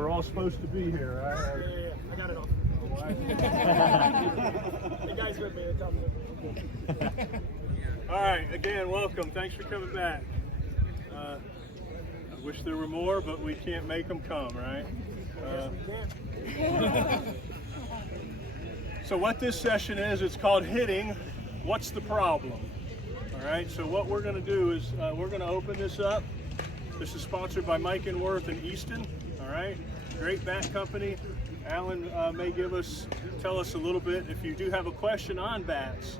we're all supposed to be here, right? Yeah, I got it all. The guys with me, the All right, again, welcome. Thanks for coming back. I wish there were more, but we can't make them come, right? So what this session is, it's called Hitting. What's the problem? All right, so what we're going to do is we're going to open this up. This is sponsored by Miken and Easton. All right, great bat company. Alan may tell us a little bit. If you do have a question on bats,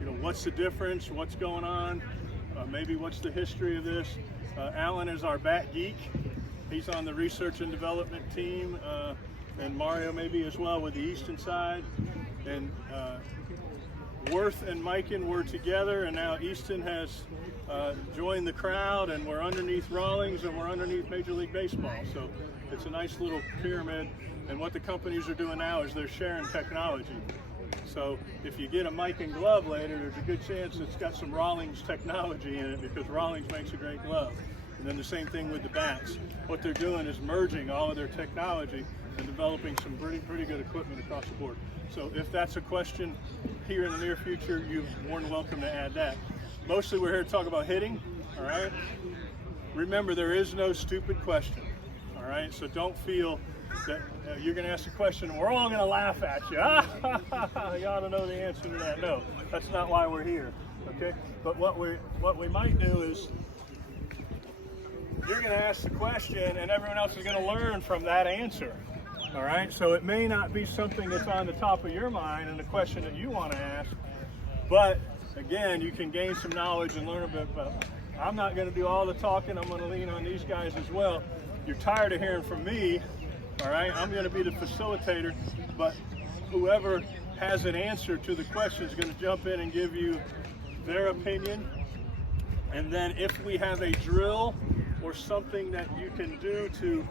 you know, what's the difference, what's going on, maybe what's the history of this. Alan is our bat geek. He's on the research and development team, and Marieo maybe as well with the Easton side. And Worth and Miken were together, and now Easton has joined the crowd, and we're underneath Rawlings, and we're underneath Major League Baseball. So it's a nice little pyramid, and what the companies are doing now is they're sharing technology. So if you get a Miken glove later, there's a good chance it's got some Rawlings technology in it, because Rawlings makes a great glove. And then the same thing with the bats. What they're doing is merging all of their technology and developing some pretty good equipment across the board. So if that's a question here in the near future, you're more than welcome to add that. Mostly we're here to talk about hitting, all right? Remember, there is no stupid question, all right? So don't feel that you're gonna ask a question and we're all gonna laugh at you. You ought to know the answer to that. No, that's not why we're here, okay? But what we might do is, you're gonna ask the question and everyone else is gonna learn from that answer. All right, so it may not be something that's on the top of your mind and the question that you want to ask, but again, you can gain some knowledge and learn a bit about. I'm not going to do all the talking. I'm going to lean on these guys as well. You're tired of hearing from me, all right? I'm going to be the facilitator, but whoever has an answer to the question is going to jump in and give you their opinion. And then if we have a drill or something that you can do to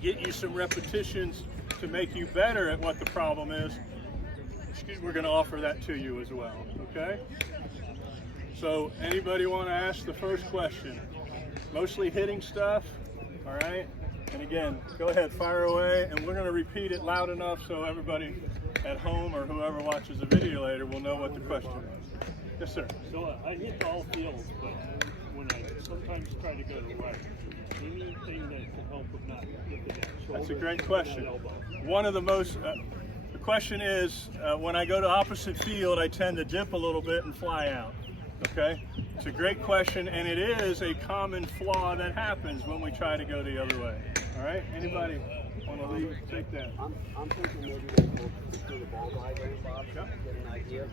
get you some repetitions to make you better at what the problem is, we're going to offer that to you as well, okay? So anybody want to ask the first question? Mostly hitting stuff, all right? And again, go ahead, fire away, and we're going to repeat it loud enough so everybody at home or whoever watches the video later will know what the question is. Yes, sir. So I hit all fields, but when I sometimes try to go to right, anything that can help with not looking at shoulder. That's a great question. One of the most, the question is, when I go to opposite field, I tend to dip a little bit and fly out, okay? It's a great question, and it is a common flaw that happens when we try to go the other way, all right? Anybody want to take that? I'm thinking maybe we'll do the ball diagram, Bob, to get an idea.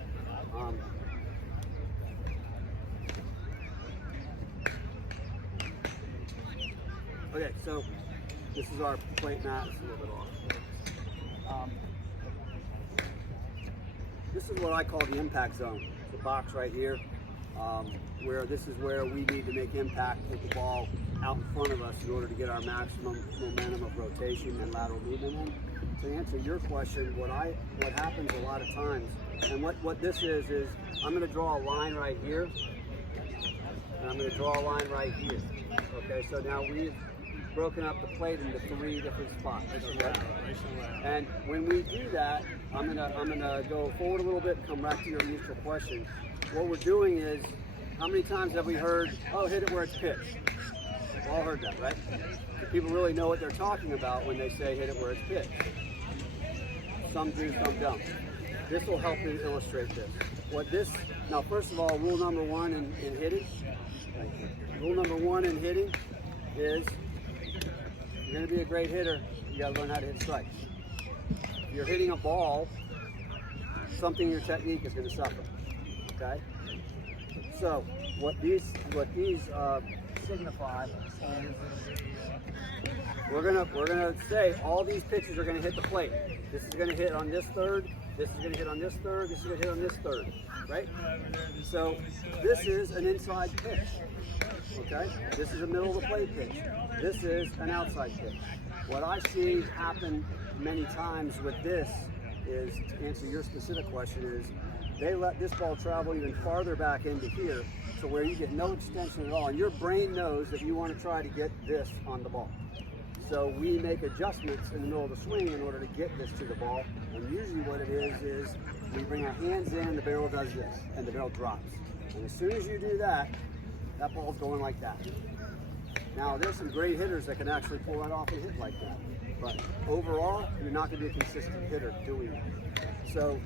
Okay, so this is our plate mat. It's a little bit off. This is what I call the impact zone. It's a box right here, where this is where we need to make impact, hit the ball out in front of us in order to get our maximum momentum of rotation and lateral movement in. To answer your question, what happens a lot of times, and what this is I'm going to draw a line right here, and I'm going to draw a line right here. Okay, so now we've broken up the plate into 3 different spots. Okay? And when we do that, I'm gonna go forward a little bit and come back to your initial question. What we're doing is, how many times have we heard, oh, hit it where it's pitched? We've all heard that, right? Do people really know what they're talking about when they say hit it where it's pitched? Some do, some don't. This will help you illustrate this. Now first of all, rule number 1 in hitting. Rule number 1 in hitting is, you're going to be a great hitter, you got to learn how to hit strikes. If you're hitting a ball, something in your technique is going to suffer. Okay? So what these signify is we're gonna say all these pitches are going to hit the plate. This is going to hit on this third. This is going to hit on this third. This is going to hit on this third. Right? So this is an inside pitch. Okay? This is a middle of the plate pitch. This is an outside pitch. What I see happen many times with this is, to answer your specific question, is they let this ball travel even farther back into here to where you get no extension at all. And your brain knows that you want to try to get this on the ball. So we make adjustments in the middle of the swing in order to get this to the ball. And usually what it is we bring our hands in, the barrel does this, and the barrel drops. And as soon as you do that, that ball's going like that. Now there's some great hitters that can actually pull that off and hit like that. But overall, you're not going to be a consistent hitter doing that. So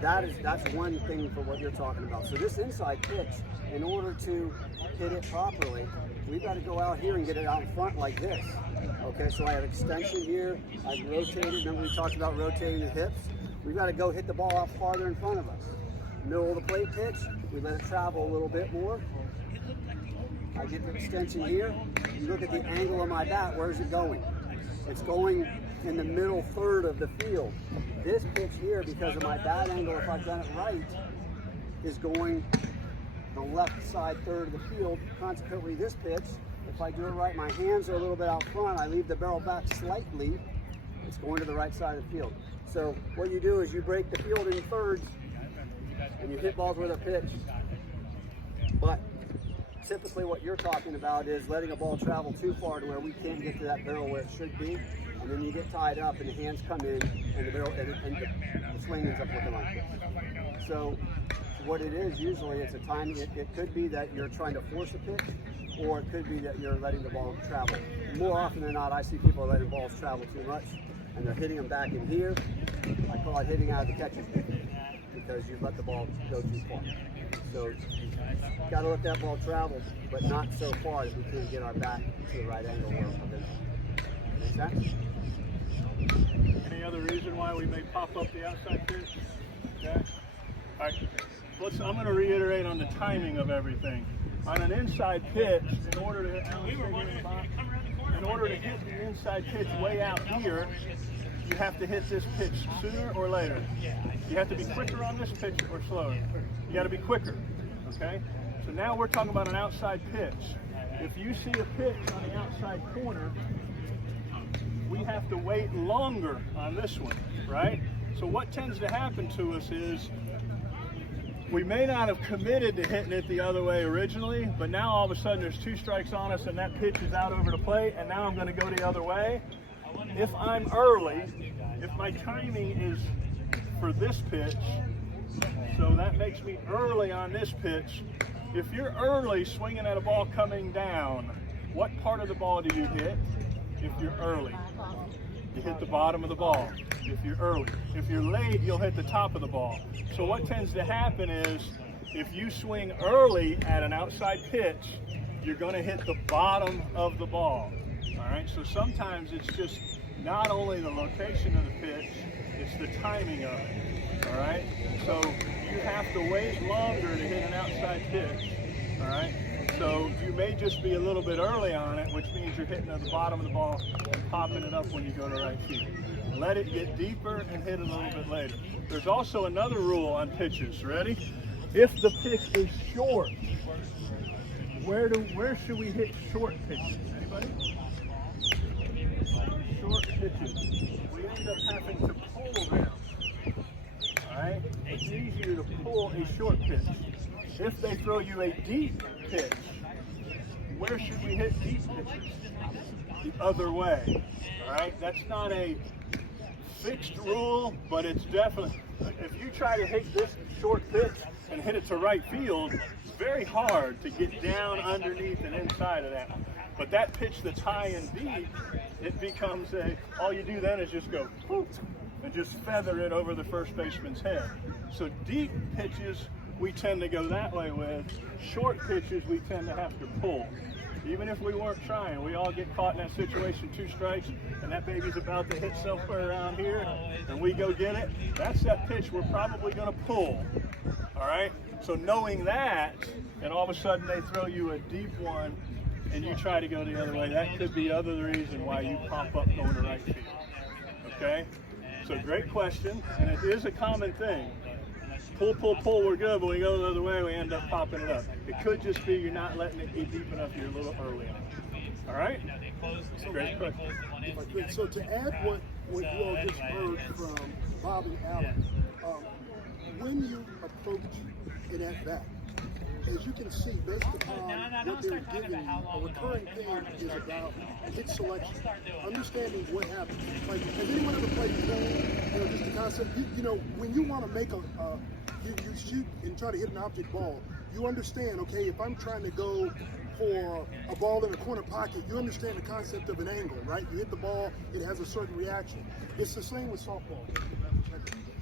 that's one thing for what you're talking about. So this inside pitch, in order to hit it properly, we've got to go out here and get it out in front like this. Okay, so I have extension here, I've rotated, remember we talked about rotating the hips? We've got to go hit the ball out farther in front of us. Middle of the plate pitch, we let it travel a little bit more. I get the extension here. You look at the angle of my bat, where's it going? It's going in the middle third of the field. This pitch here, because of my bat angle, if I've done it right, is going the left side third of the field. Consequently, this pitch, if I do it right, my hands are a little bit out front, I leave the barrel back slightly, it's going to the right side of the field. So what you do is you break the field in thirds, and you hit balls with a pitch. But typically what you're talking about is letting a ball travel too far to where we can't get to that barrel where it should be, and then you get tied up and the hands come in and the barrel and the swing ends up looking like this. So what it is, usually it's a timing. It could be that you're trying to force a pitch, or it could be that you're letting the ball travel. More often than not, I see people letting balls travel too much and they're hitting them back in here. I call it hitting out of the catcher's mitt, because you let the ball go too far. So you've got to let that ball travel, but not so far that we can't get our bat to the right angle where we're going. Make sense? Any other reason why we may pop up the outside pitch? Okay. All right. I'm going to reiterate on the timing of everything. On an inside pitch, in order to hit the inside pitch way out here, you have to hit this pitch sooner or later. You have to be quicker on this pitch or slower. You got to be quicker, okay? So now we're talking about an outside pitch. If you see a pitch on the outside corner, we have to wait longer on this one, right? So what tends to happen to us is we may not have committed to hitting it the other way originally, but now all of a sudden there's 2 strikes on us and that pitch is out over the plate, and now I'm going to go the other way. If I'm early, if my timing is for this pitch, so that makes me early on this pitch. If you're early swinging at a ball coming down, what part of the ball do you hit if you're early? You hit the bottom of the ball if you're early. If you're late, you'll hit the top of the ball. So what tends to happen is if you swing early at an outside pitch, you're going to hit the bottom of the ball. All right, so sometimes it's just not only the location of the pitch, it's the timing of it. All right, so you have to wait longer to hit an outside pitch. All right, so you may just be a little bit early on it, which means you're hitting at the bottom of the ball and popping it up when you go to right field. Let it get deeper and hit it a little bit later. There's also another rule on pitches. Ready? If the pitch is short, where should we hit short pitches? Anybody? Short pitches. We end up having to pull them. Alright? It's easier to pull a short pitch. If they throw you a deep pitch, where should we hit deep pitches? The other way. Alright? That's not a fixed rule, but it's definitely, if you try to hit this short pitch and hit it to right field, it's very hard to get down underneath and inside of that. But that pitch that's high and deep, it becomes all you do then is just go poof, and just feather it over the first baseman's head. So deep pitches, we tend to go that way with. Short pitches, we tend to have to pull. Even if we weren't trying, we all get caught in that situation, 2 strikes, and that baby's about to hit somewhere around here, and we go get it. That's that pitch we're probably going to pull. All right? So knowing that, and all of a sudden they throw you a deep one, and you try to go the other way, that could be other reason why you pop up going to right field. Okay? So great question, and it is a common thing. Pull, pull, pull, we're good, but we go the other way, we end up popping it up. It could just be you're not letting it get deep enough, you're a little early on it. All right? Great question. So to add what you all just heard from Bob and Alan, when you approach an at-bat, as you can see, based upon what they're giving you, a recurring theme is about pitch selection, understanding what happens. Like, has anyone ever played pool? Just the concept. When you want to make you shoot and try to hit an object ball, you understand, okay, if I'm trying to go for a ball in a corner pocket, you understand the concept of an angle, right? You hit the ball, it has a certain reaction. It's the same with softball.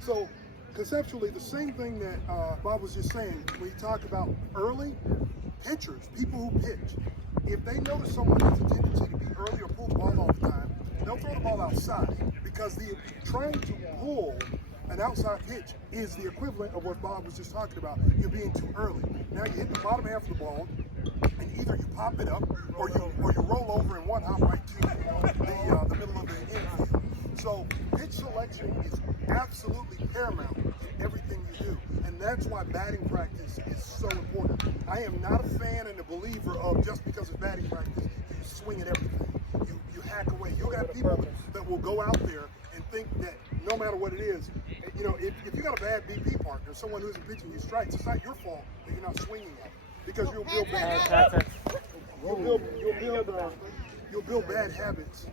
So conceptually, the same thing that Bob was just saying, when you talk about early pitchers, people who pitch, if they notice someone has a tendency to be early or pull the ball all the time, they'll throw the ball outside, because trying to pull an outside pitch is the equivalent of what Bob was just talking about. You're being too early. Now you hit the bottom half of the ball, and either you pop it up or you roll over and one hop right to the middle of the infield. So pitch selection is absolutely paramount in everything you do, and that's why batting practice is so important. I am not a fan and a believer of just because it's batting practice, you swing at everything. You hack away. You got people that will go out there and think that no matter what it is, if you got a bad BP partner, someone who isn't pitching you strikes, it's not your fault that you're not swinging at it, because you'll build bad you'll build bad habits.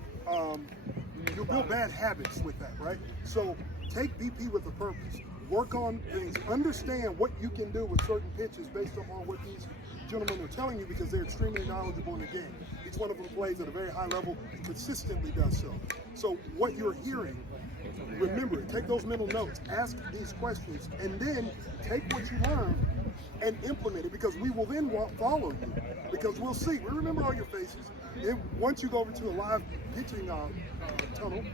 You'll build bad habits with that, right? So take BP with a purpose. Work on things. Understand what you can do with certain pitches based upon what these gentlemen are telling you, because they're extremely knowledgeable in the game. Each one of them plays at a very high level and consistently does so. So what you're hearing, remember it. Take those mental notes. Ask these questions, and then take what you learn and implement it, because we will then follow you, because we'll see. We remember all your faces. And once you go over to the live pitching tunnel,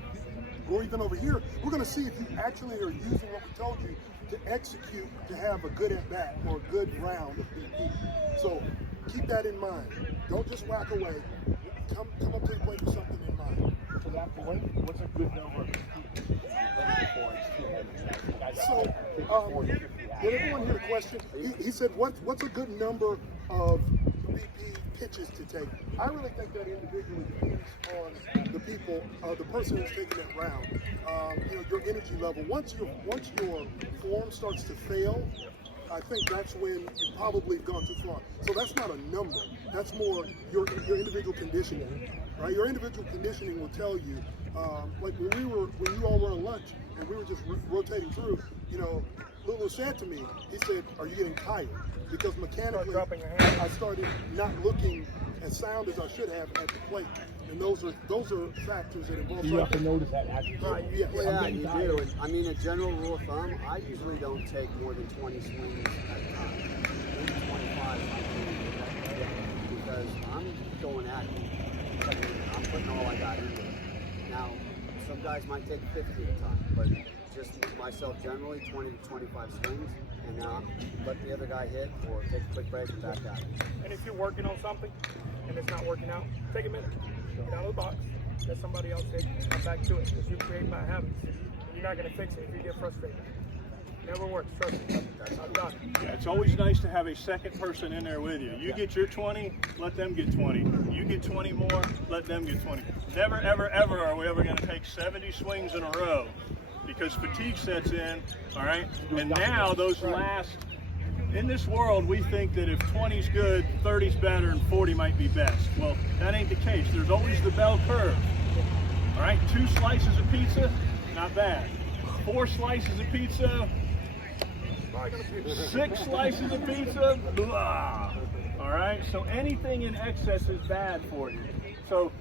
or even over here, we're going to see if you actually are using what we told you to execute to have a good at-bat or a good round of BP. So keep that in mind. Don't just whack away. Come up to the plate with something in mind. To that point, what's a good number of So, did everyone hear the question? He said, what's a good number of BP pitches to take? I really think that individually depends on the people, the person who's taking that round. Your energy level. Once your form starts to fail, I think that's when you've probably gone too far. So that's not a number. That's more your individual conditioning, right? Your individual conditioning will tell you. Like when you all were on lunch and we were just rotating through, Lulu said to me, he said, "Are you getting tired?" Because mechanically, I started not looking as sound as I should have at the plate, and those are factors that involve. You have to notice that actually. Right. Yes. Yeah, you do. I mean, a general rule of thumb, I usually don't take more than 20 swings at a time. Maybe 25 if I can, because I'm going at it. I'm putting all I got into it. Now, some guys might take 50 at a time, but just myself generally, 20 to 25 swings, and now let the other guy hit or take a quick break and back at it. And if you're working on something and it's not working out, take a minute, get out of the box, let somebody else take it, come back to it, because you create bad habits. You're not going to fix it if you get frustrated. Never works, trust me. I've done it. Yeah, it's always nice to have a second person in there with you. You get your 20, let them get 20. You get 20 more, let them get 20. Never, ever, ever are we ever going to take 70 swings in a row, because fatigue sets in, all right? And now those last, in this world, we think that if 20's good, 30's better, and 40 might be best. Well, that ain't the case. There's always the bell curve, all right? 2 slices of pizza, not bad. 4 slices of pizza, 6 slices of pizza, blah. All right, so anything in excess is bad for you. So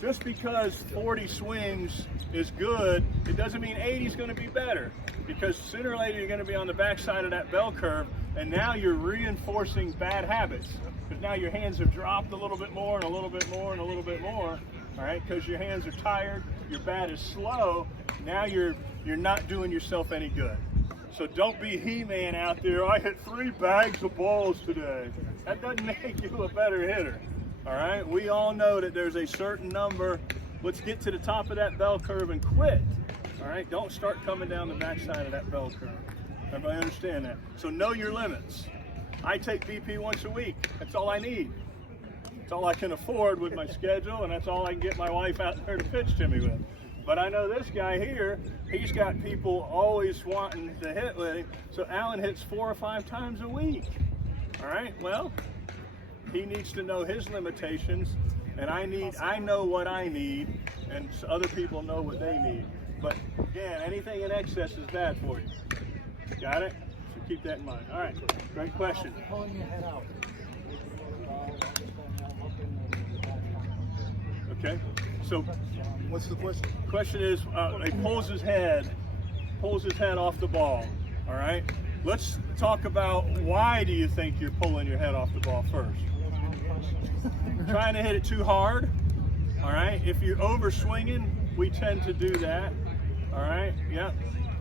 just because 40 swings is good, it doesn't mean 80 is going to be better, because sooner or later you're going to be on the backside of that bell curve, and now you're reinforcing bad habits, because now your hands have dropped a little bit more and a little bit more and a little bit more, all right, because your hands are tired, your bat is slow, now you're not doing yourself any good. So don't be He-Man out there, I hit 3 bags of balls today. That doesn't make you a better hitter. All right, we all know that there's a certain number. Let's get to the top of that bell curve and quit. All right, don't start coming down the backside of that bell curve. Everybody understand that? So know your limits. I take BP once a week. That's all I need. That's all I can afford with my schedule, and that's all I can get my wife out there to pitch to me with. But I know this guy here, he's got people always wanting to hit with him. So Alan hits 4 or 5 times a week. All right, well, he needs to know his limitations, and I know what I need, and other people know what they need. But again, anything in excess is bad for you. Got it? So keep that in mind. All right, great question. Pulling your head out. Okay, so What's the question? question is, he pulls his head off the ball. All right, let's talk about why do you think you're pulling your head off the ball first? Trying to hit it too hard. All right, if you're over swinging, we tend to do that. All right, yeah.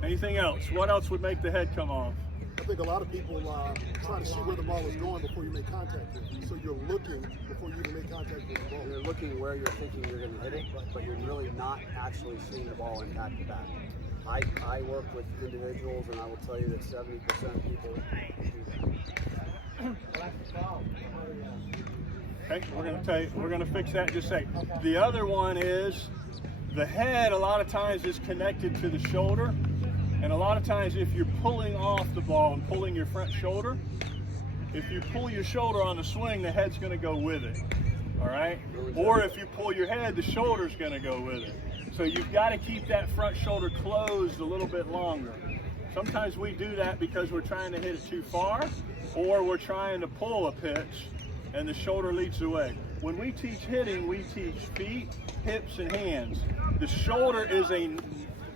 Anything else? What else would make the head come off? I think a lot of people try to see where the ball is going before you make contact with it. So you're looking before you even make contact with the ball. You're looking where you're thinking you're going to hit it, but you're really not actually seeing the ball impact the bat. I work with individuals, and I will tell you that 70% of people do that. Okay, we're going to fix that in just a second. The other one is the head. A lot of times is connected to the shoulder, and a lot of times if you're pulling off the ball and pulling your front shoulder, if you pull your shoulder on the swing, the head's going to go with it. All right, or if you pull your head, the shoulder's going to go with it. So you've got to keep that front shoulder closed a little bit longer. Sometimes we do that because we're trying to hit it too far, or we're trying to pull a pitch and the shoulder leads the way. When we teach hitting, we teach feet, hips, and hands. The shoulder is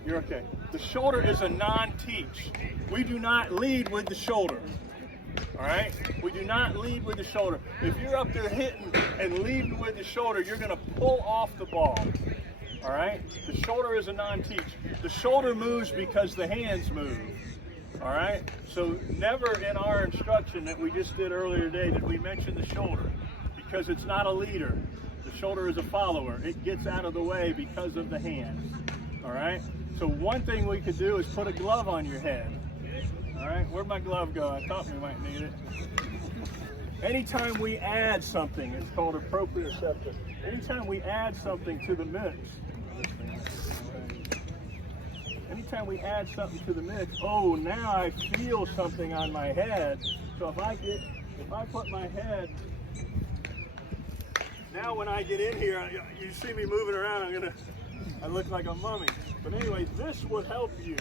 you're okay. The shoulder is a non-teach. We do not lead with the shoulder. All right? We do not lead with the shoulder. If you're up there hitting and leading with the shoulder, you're going to pull off the ball. All right? The shoulder is a non-teach. The shoulder moves because the hands move. All right? So never in our instruction that we just did earlier today did we mention the shoulder, because it's not a leader. The shoulder is a follower. It gets out of the way because of the hands. All right? So one thing we could do is put a glove on your head. All right? Where'd my glove go? I thought we might need it. Anytime we add something, it's called a proprioceptor. Anytime we add something to the mix, anytime we add something to the mix, oh, now I feel something on my head. So if I put my head, now when I get in here, you see me moving around, I look like a mummy. But anyway, this would help you,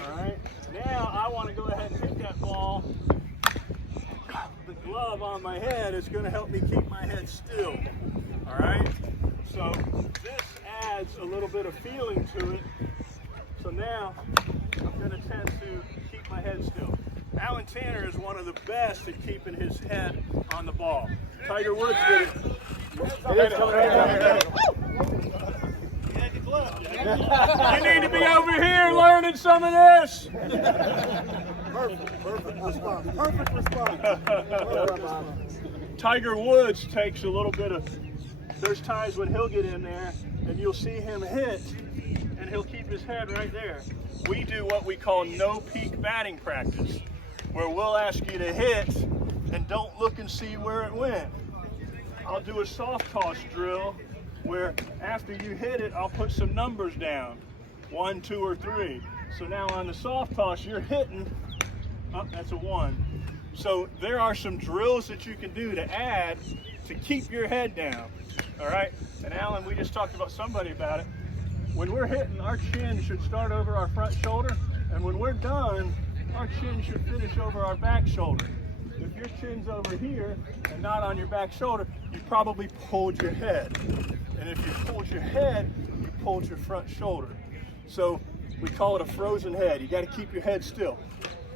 all right? Now I want to go ahead and hit that ball. The glove on my head is going to help me keep my head still, all right? So this adds a little bit of feeling to it. So now I'm going to tend to keep my head still. Alan Tanner is one of the best at keeping his head on the ball. Tiger Woods did it. You need to be over here learning some of this. Perfect response. Perfect response. Tiger Woods takes a little bit of, there's times when he'll get in there and you'll see him hit and he'll keep his head right there. We do what we call no peak batting practice, where we'll ask you to hit and don't look and see where it went. I'll do a soft toss drill where after you hit it, I'll put some numbers down, 1, 2, or 3. So now on the soft toss, you're hitting, oh, that's a 1. So there are some drills that you can do to add to keep your head down, all right? And Alan, we just talked about somebody about it. When we're hitting, our chin should start over our front shoulder, and when we're done, our chin should finish over our back shoulder. If your chin's over here and not on your back shoulder, you probably pulled your head. And if you pulled your head, you pulled your front shoulder. So we call it a frozen head. You got to keep your head still.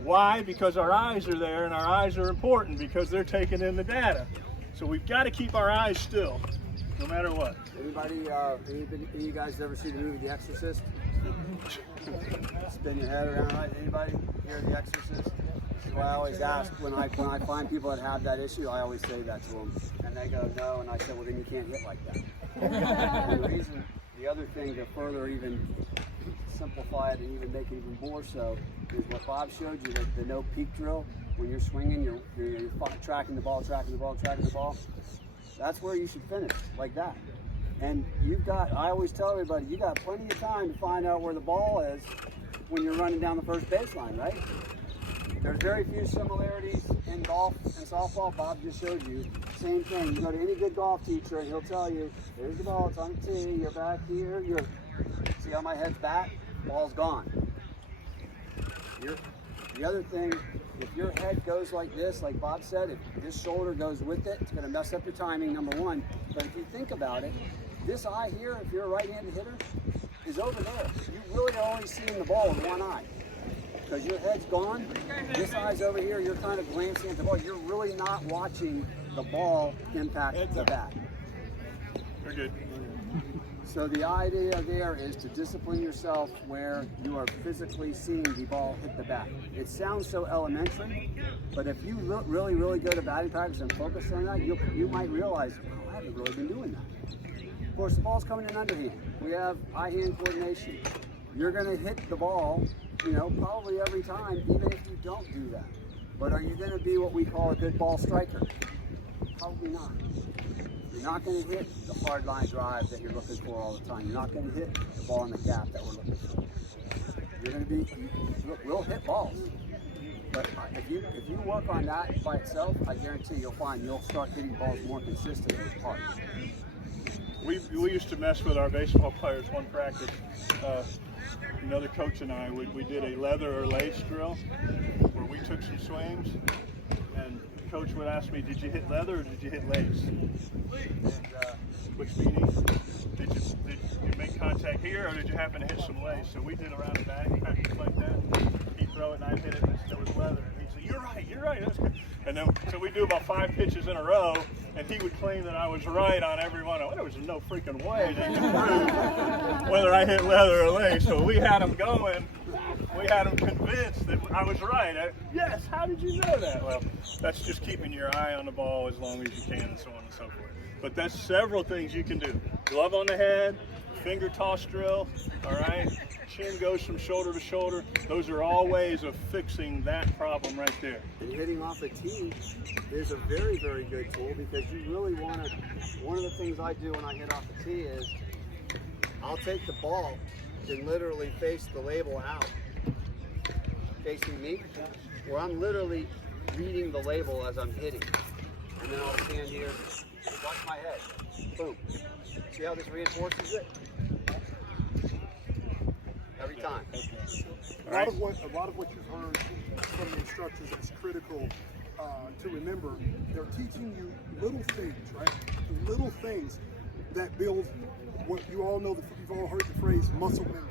Why? Because our eyes are there, and our eyes are important because they're taking in the data. So we've got to keep our eyes still, no matter what. Any of you guys ever see the movie The Exorcist? Spin your head around, right? Anybody hear The Exorcist? Well, I always ask when I find people that have that issue, I always say that to them, and they go no, and I say, well, then you can't hit like that. And the other thing to further even simplify it and even make it even more so is what Bob showed you, the no peak drill. When you're swinging, you're tracking the ball. That's where you should finish, like that. And I always tell everybody, you got plenty of time to find out where the ball is when you're running down the first baseline, right? There's very few similarities in in golf and softball, Bob just showed you, same thing. You go to any good golf teacher and he'll tell you, there's the ball, it's on the tee, you're back here, see how my head's back? Ball's gone. The other thing, if your head goes like this, like Bob said, if this shoulder goes with it, it's gonna mess up your timing, number one. But if you think about it, this eye here, if you're a right-handed hitter, is over there. You really are only seeing the ball with one eye. Because your head's gone, this eye's over here, you're kind of glancing at the ball. You're really not watching the ball impact the bat. Very good. So the idea there is to discipline yourself where you are physically seeing the ball hit the bat. It sounds so elementary, but if you really, really go to batting practice and focus on that, you might realize, wow, I haven't really been doing that. Of course, the ball's coming in underhand. We have eye-hand coordination. You're going to hit the ball, probably every time, even if you don't do that. But are you going to be what we call a good ball striker? Probably not. You're not going to hit the hard line drive that you're looking for all the time. You're not going to hit the ball in the gap that we're looking for. You're going to be, we'll hit balls. But if you work on that by itself, I guarantee you'll find you'll start hitting balls more consistently as part. We used to mess with our baseball players one practice. Another coach and I, we did a leather or lace drill where we took some swings and coach would ask me, did you hit leather or did you hit lace? And which meaning, did you make contact here or did you happen to hit some lace? So we did a round of batting practice like that. He'd throw it and I'd hit it and it was leather. And he'd say, you're right, that's good. And then, so we do about 5 pitches in a row and he would claim that I was right on every one. There was no freaking way that he could prove whether I hit leather or lace. So we had him going. We had him convinced that I was right. Yes, how did you know that? Well, that's just keeping your eye on the ball as long as you can and so on and so forth. But that's several things you can do. Glove on the head, finger toss drill, all right? Chin goes from shoulder to shoulder. Those are all ways of fixing that problem right there. And hitting off a tee is a very, very good tool because you really want to, one of the things I do when I hit off a tee is I'll take the ball and literally face the label out, facing me, where I'm literally reading the label as I'm hitting. And then I'll stand here, watch my head, boom. See how this reinforces it? Every time. A lot of what you've heard from the instructors is critical to remember. They're teaching you little things, right? Little things that build what you all know. You've all heard the phrase muscle memory.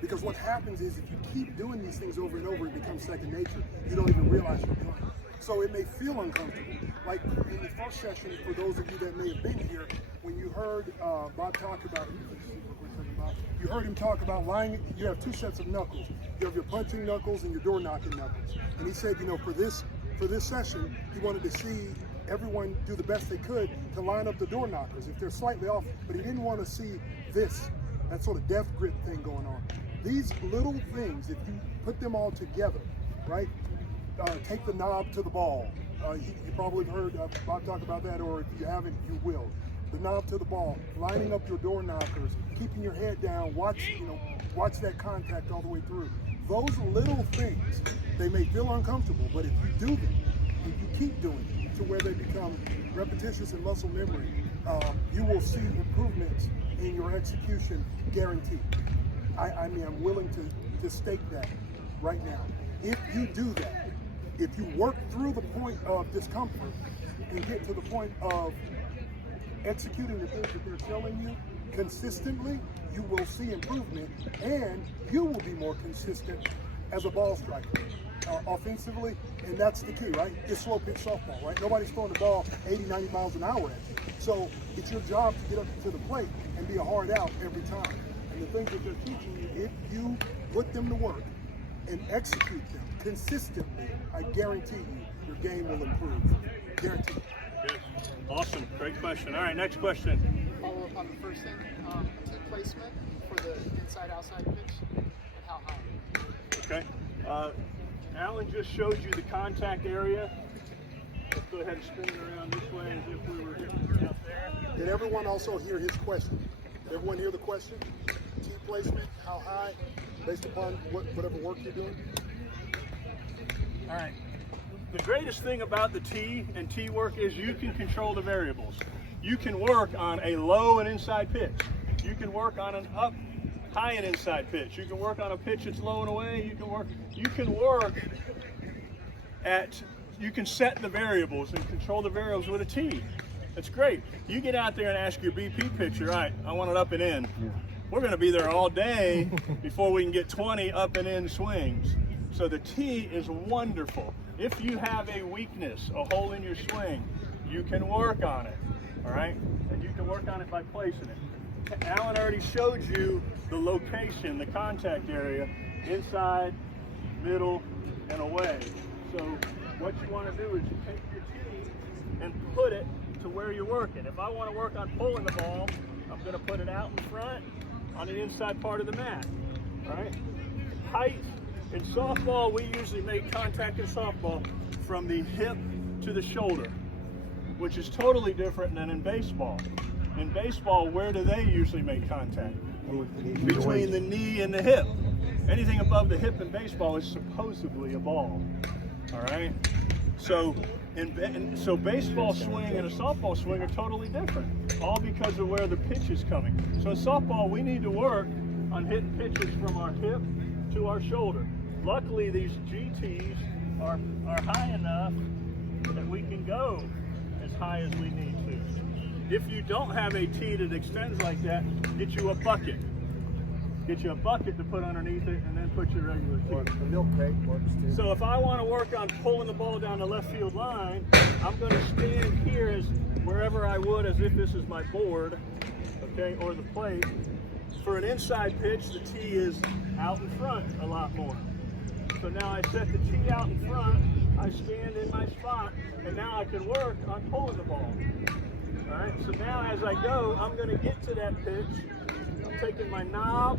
Because what happens is if you keep doing these things over and over, it becomes second nature. You don't even realize you're doing it. So it may feel uncomfortable. Like in the first session, for those of you that may have been here, when you heard Bob talk about, you heard him talk about lining. You have 2 sets of knuckles. You have your punching knuckles and your door knocking knuckles. And he said, for this session, he wanted to see everyone do the best they could to line up the door knockers if they're slightly off. But he didn't want to see that sort of death grip thing going on. These little things, if you put them all together, right? Take the knob to the ball. You probably have heard Bob talk about that, or if you haven't, you will. The knob to the ball, lining up your door knockers, keeping your head down, watch that contact all the way through. Those little things, they may feel uncomfortable, but if you do them, if you keep doing it to where they become repetitious and muscle memory, you will see improvements in your execution, guaranteed. I'm willing to stake that right now. If you do that, if you work through the point of discomfort and get to the point of executing the things that they're telling you consistently, you will see improvement and you will be more consistent as a ball striker offensively. And that's the key, right? It's slow pitch softball, right? Nobody's throwing the ball 80, 90 miles an hour at you. So it's your job to get up to the plate and be a hard out every time. And the things that they're teaching you, if you put them to work and execute them consistently, I guarantee you, your game will improve. Guaranteed. Good. Awesome. Great question. All right, next question. Follow up on the first thing, tee placement for the inside-outside pitch and how high. Okay. Alan just showed you the contact area. Let's go ahead and spin it around this way as if we were out there. Did everyone also hear his question? Did everyone hear the question? Tee placement, how high, based upon whatever work you're doing? All right. the greatest thing about the tee and tee work is you can control the variables. You can work on a low and inside pitch. You can work on an up, high and inside pitch. You can work on a pitch that's low and away. You can work at, you can set the variables and control the variables with a tee. That's great. You get out there and ask your BP pitcher, all right, I want it up and in. We're going to be there all day before we can get 20 up and in swings. So the tee is wonderful. If you have a weakness, a hole in your swing, you can work on it, all right? And you can work on it by placing it. Alan already showed you the location, the contact area, inside, middle, and away. So what you want to do is you take your tee and put it to where you're working. If I want to work on pulling the ball, I'm going to put it out in front on the inside part of the mat, all right? Height. In softball, we usually make contact in softball from the hip to the shoulder, which is totally different than in baseball. In baseball, where do they usually make contact? Between the knee and the hip. Anything above the hip in baseball is supposedly a ball, all right? So baseball swing and a softball swing are totally different, all because of where the pitch is coming. So in softball, we need to work on hitting pitches from our hip to our shoulder. Luckily, these GTs are high enough that we can go as high as we need to. If you don't have a tee that extends like that, get you a bucket. Get you a bucket to put underneath it and then put your regular tee. The milk crate works too. So if I want to work on pulling the ball down the left field line, I'm going to stand here as wherever I would as if this is my board, okay, or the plate. For an inside pitch, the tee is out in front a lot more. So now I set the tee out in front, I stand in my spot, and now I can work on pulling the ball. All right, so now as I go, I'm going to get to that pitch. I'm taking my knob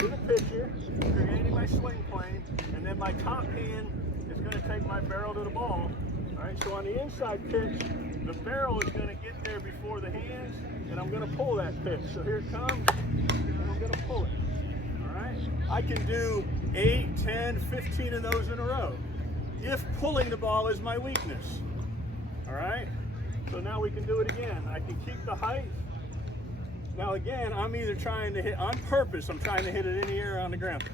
to the pitcher, creating my swing plane, and then my top hand is going to take my barrel to the ball. All right, so on the inside pitch, the barrel is going to get there before the hands, and I'm going to pull that pitch. So here it comes, and I'm going to pull it. All right, I can do 8, 10, 15 of those in a row if pulling the ball is my weakness. All right, so now we can do it again. I can keep the height. Now again, I'm either trying to hit, on purpose, I'm trying to hit it in the air or on the ground.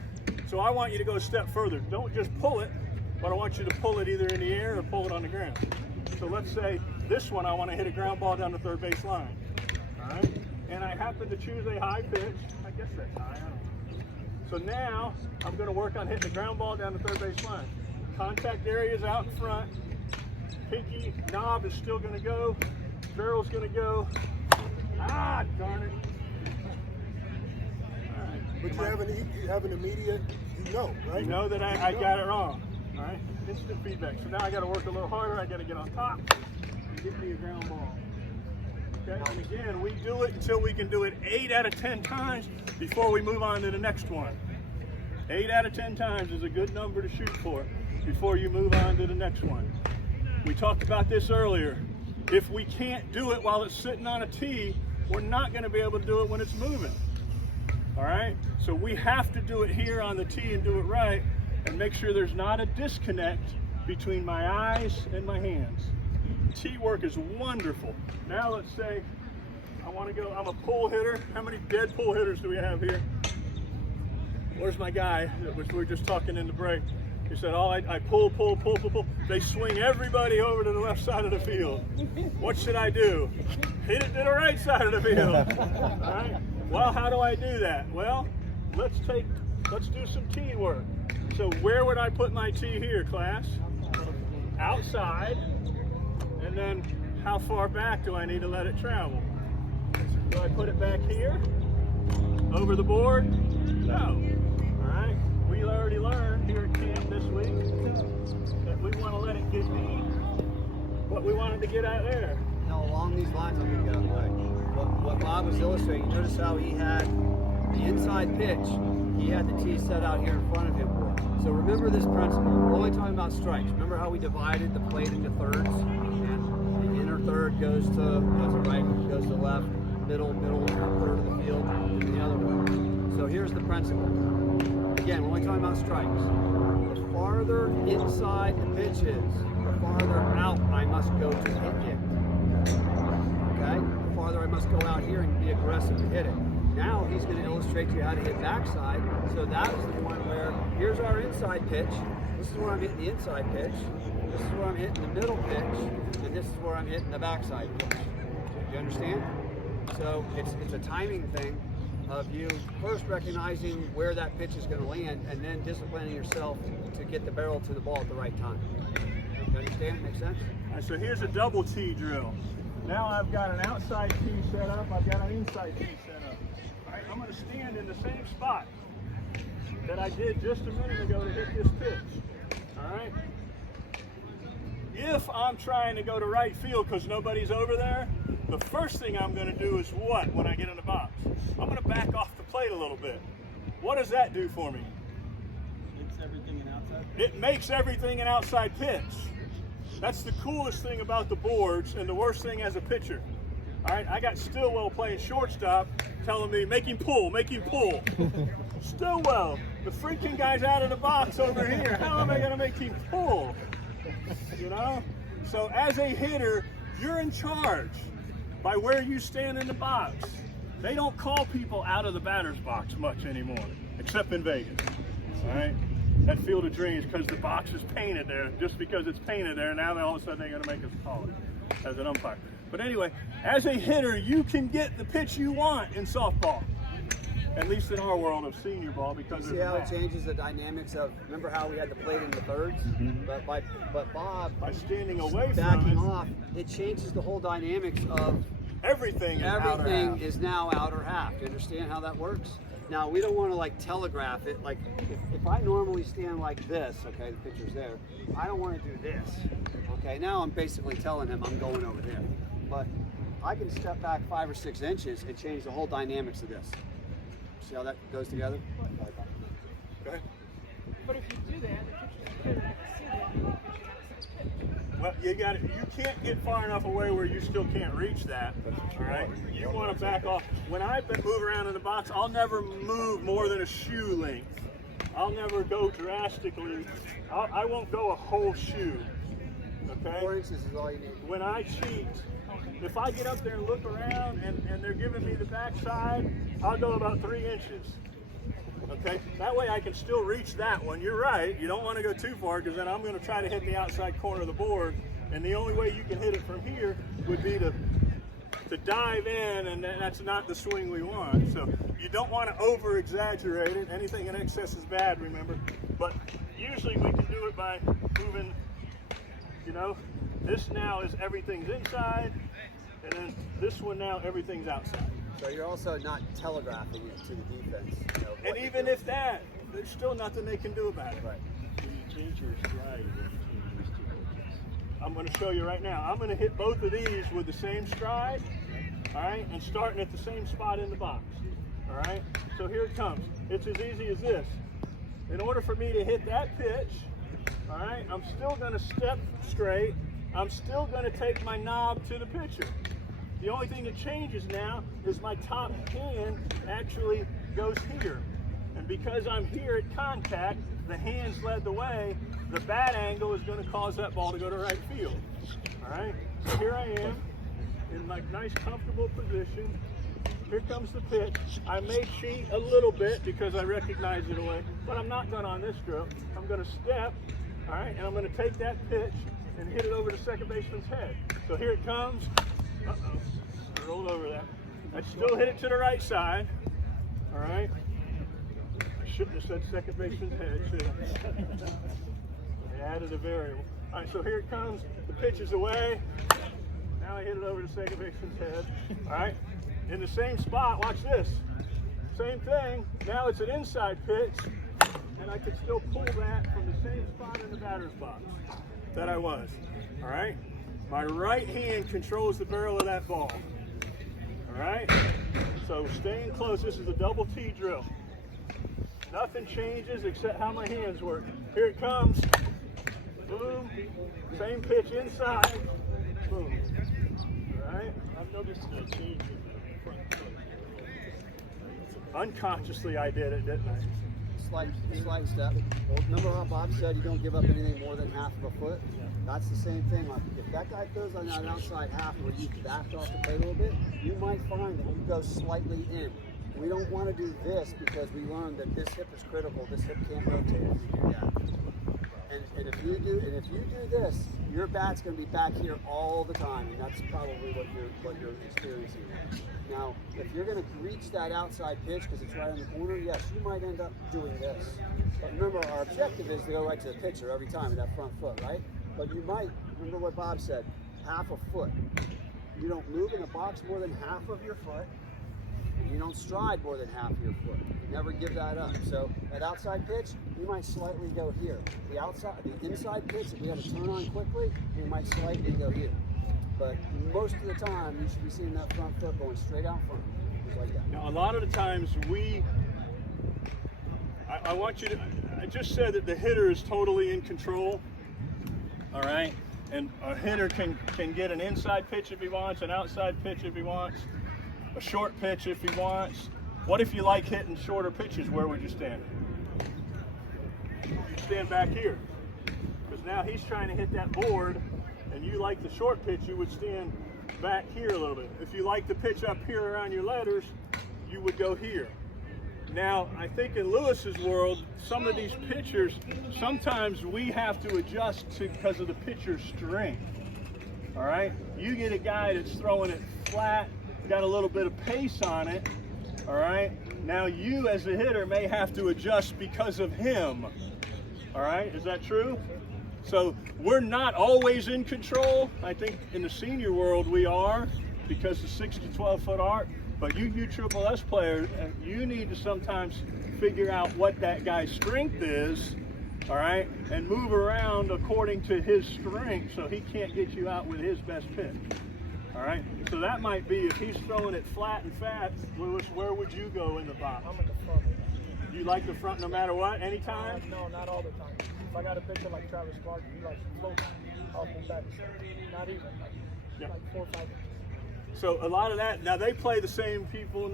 So I want you to go a step further. Don't just pull it, but I want you to pull it either in the air or pull it on the ground. So let's say this one, I want to hit a ground ball down the third base line. All right, and I happen to choose a high pitch. I guess that's high, I don't know. So now I'm going to work on hitting the ground ball down the third base line. Contact area is out in front. Pinky knob is still going to go. Barrel's going to go. Ah, darn it. All right. But you have an immediate, you know, right? You know that I got it wrong. All right, instant feedback. So now I got to work a little harder. I got to get on top and get me a ground ball. Okay, and again, we do it until we can do it 8 out of 10 times before we move on to the next one. 8 out of 10 times is a good number to shoot for before you move on to the next one. We talked about this earlier. If we can't do it while it's sitting on a tee, we're not going to be able to do it when it's moving. All right, so we have to do it here on the tee and do it right and make sure there's not a disconnect between my eyes and my hands. Tee work is wonderful. Now let's say I want to go, I'm a pull hitter. How many dead pull hitters do we have here? Where's my guy, which we were just talking in the break? He said, oh, I pull. They swing everybody over to the left side of the field. What should I do? Hit it to the right side of the field. All right? Well, how do I do that? Well, let's do some tee work. So where would I put my tee here, class? Outside. And then how far back do I need to let it travel? Do I put it back here? Over the board? No. All right. We already learned here at camp this week that we want to let it get me what we wanted to get out there. Now, along these lines, I'm going to get out of the way. What Bob was illustrating, notice how he had the inside pitch. He had the tee set out here in front of him. So remember this principle. We're only talking about strikes. Remember how we divided the plate into thirds? And the inner third goes to right, goes to left, middle, third of the field, and the other way. So here's the principle. Again, we're only talking about strikes. The farther inside the pitch is, farther out I must go to hit it. Okay? The farther I must go out here and be aggressive to hit it. Now he's going to illustrate to you how to hit backside. So that is the one where, here's our inside pitch. This is where I'm hitting the inside pitch. This is where I'm hitting the middle pitch. And this is where I'm hitting the backside pitch. Do you understand? So it's a timing thing of you first recognizing where that pitch is going to land and then disciplining yourself to get the barrel to the ball at the right time. Do you understand? Make sense? All right, so here's a double T drill. Now I've got an outside tee set up, I've got an inside tee set up. All right, I'm going to stand in the same spot that I did just a minute ago to hit this pitch. All right. If I'm trying to go to right field because nobody's over there, the first thing I'm going to do is what when I get in the box? I'm going to back off the plate a little bit. What does that do for me? Makes everything an outside. It makes everything an outside pitch. That's the coolest thing about the boards and the worst thing as a pitcher. All right, I got Stillwell playing shortstop telling me, make him pull, make him pull. Stillwell, the freaking guy's out of the box over here. How am I going to make him pull? You know? So as a hitter, you're in charge by where you stand in the box. They don't call people out of the batter's box much anymore, except in Vegas. All right? That Field of Dreams, because the box is painted there. Just because it's painted there, now all of a sudden they're going to make us call it as an umpire. But anyway, as a hitter, you can get the pitch you want in softball. At least in our world of senior ball, because See how it changes the dynamics of, remember how we had the plate in the thirds? But Bob, by standing away from backing it, off, it changes the whole dynamics of everything is now outer half. Do you understand how that works? Now, we don't want to like telegraph it. Like if I normally stand like this, okay, the picture's there, I don't want to do this. Okay, now I'm basically telling him I'm going over there. But I can step back 5 or 6 inches and change the whole dynamics of this. See how that goes together? Okay. But if you do that, the pitcher's not see that. Well, you can't get far enough away where you still can't reach that. All right. You want to back off. When I move around in the box, I'll never move more than a shoe length. I'll never go drastically. I won't go a whole shoe. Okay. 4 inches is all you need. When I cheat, if I get up there and look around and they're giving me the backside, I'll go about 3 inches. Okay, that way I can still reach that one. You're right, you don't want to go too far because then I'm going to try to hit the outside corner of the board, and the only way you can hit it from here would be to dive in, and that's not the swing we want. So you don't want to over exaggerate it. Anything in excess is bad, remember, but usually we can do it by moving, you know, this now is everything's inside, and then this one now everything's outside. So you're also not telegraphing it to the defense. You know, And even if that, there's still nothing they can do about it. Right. When you change your stride, what do you change these two pitches? I'm going to show you right now. I'm going to hit both of these with the same stride, all right, and starting at the same spot in the box, all right? So here it comes. It's as easy as this. In order for me to hit that pitch, all right, I'm still going to step straight. I'm still going to take my knob to the pitcher. The only thing that changes now is my top hand actually goes here. And because I'm here at contact, the hands led the way, the bat angle is going to cause that ball to go to right field. All right, so here I am in my nice comfortable position. Here comes the pitch. I may cheat a little bit because I recognize it away, but I'm not going on this drill. I'm going to step, all right, and I'm going to take that pitch and hit it over the second baseman's head. So here it comes. Uh-oh, I rolled over that. I still hit it to the right side, all right. I shouldn't have said second baseman's head, should I? I added a variable. All right, so here it comes. The pitch is away. Now I hit it over the second baseman's head, all right. In the same spot, watch this. Same thing, now it's an inside pitch, and I can still pull that from the same spot in the batter's box that I was, all right? My right hand controls the barrel of that ball, all right? So staying close, this is a double T drill. Nothing changes except how my hands work. Here it comes, boom, same pitch inside, boom, all right? I've noticed a change in the front foot. Unconsciously I did it, didn't I? slight step. Well, remember how Bob said you don't give up anything more than half of a foot? That's the same thing. Like if that guy throws on that outside half where you backed off the plate a little bit, you might find that you go slightly in. We don't want to do this because we learned that this hip is critical. This hip can't rotate if you do that. And if you do this, your bat's going to be back here all the time, and that's probably what you're experiencing. Now, if you're going to reach that outside pitch because it's right in the corner, yes, you might end up doing this. But remember, our objective is to go right to the pitcher every time with that front foot, right? But you might remember what Bob said: half a foot. You don't move in the box more than half of your foot. You don't stride more than half your foot. You never give that up. So that outside pitch, you might slightly go here. The inside pitch, if we have to turn on quickly, we might slightly go here. But most of the time, you should be seeing that front foot going straight out front, just like that. Now, a lot of the times I want you to, I just said that the hitter is totally in control, all right? And a hitter can get an inside pitch if he wants, an outside pitch if he wants, a short pitch if he wants. What if you like hitting shorter pitches? Where would you stand? You stand back here. Because now he's trying to hit that board, and you like the short pitch, you would stand back here a little bit. If you like the pitch up here around your letters, you would go here. Now, I think in Lewis's world, some of these pitchers, sometimes we have to adjust because of the pitcher's strength. All right? You get a guy that's throwing it flat, got a little bit of pace on it, all right? Now you as a hitter may have to adjust because of him, all right? Is that true? So we're not always in control. I think in the senior world we are because of 6 to 12 foot arc, but you Triple S players, you need to sometimes figure out what that guy's strength is, all right? And move around according to his strength so he can't get you out with his best pitch. All right, so that might be if he's throwing it flat and fast, Lewis, where would you go in the box? I'm in the front. You like the front no matter what, anytime? No, not all the time. If I got a pitcher like Travis Clark, he like floats up and back. Not even, like 4 or 5 inches. So a lot of that, now they play the same people,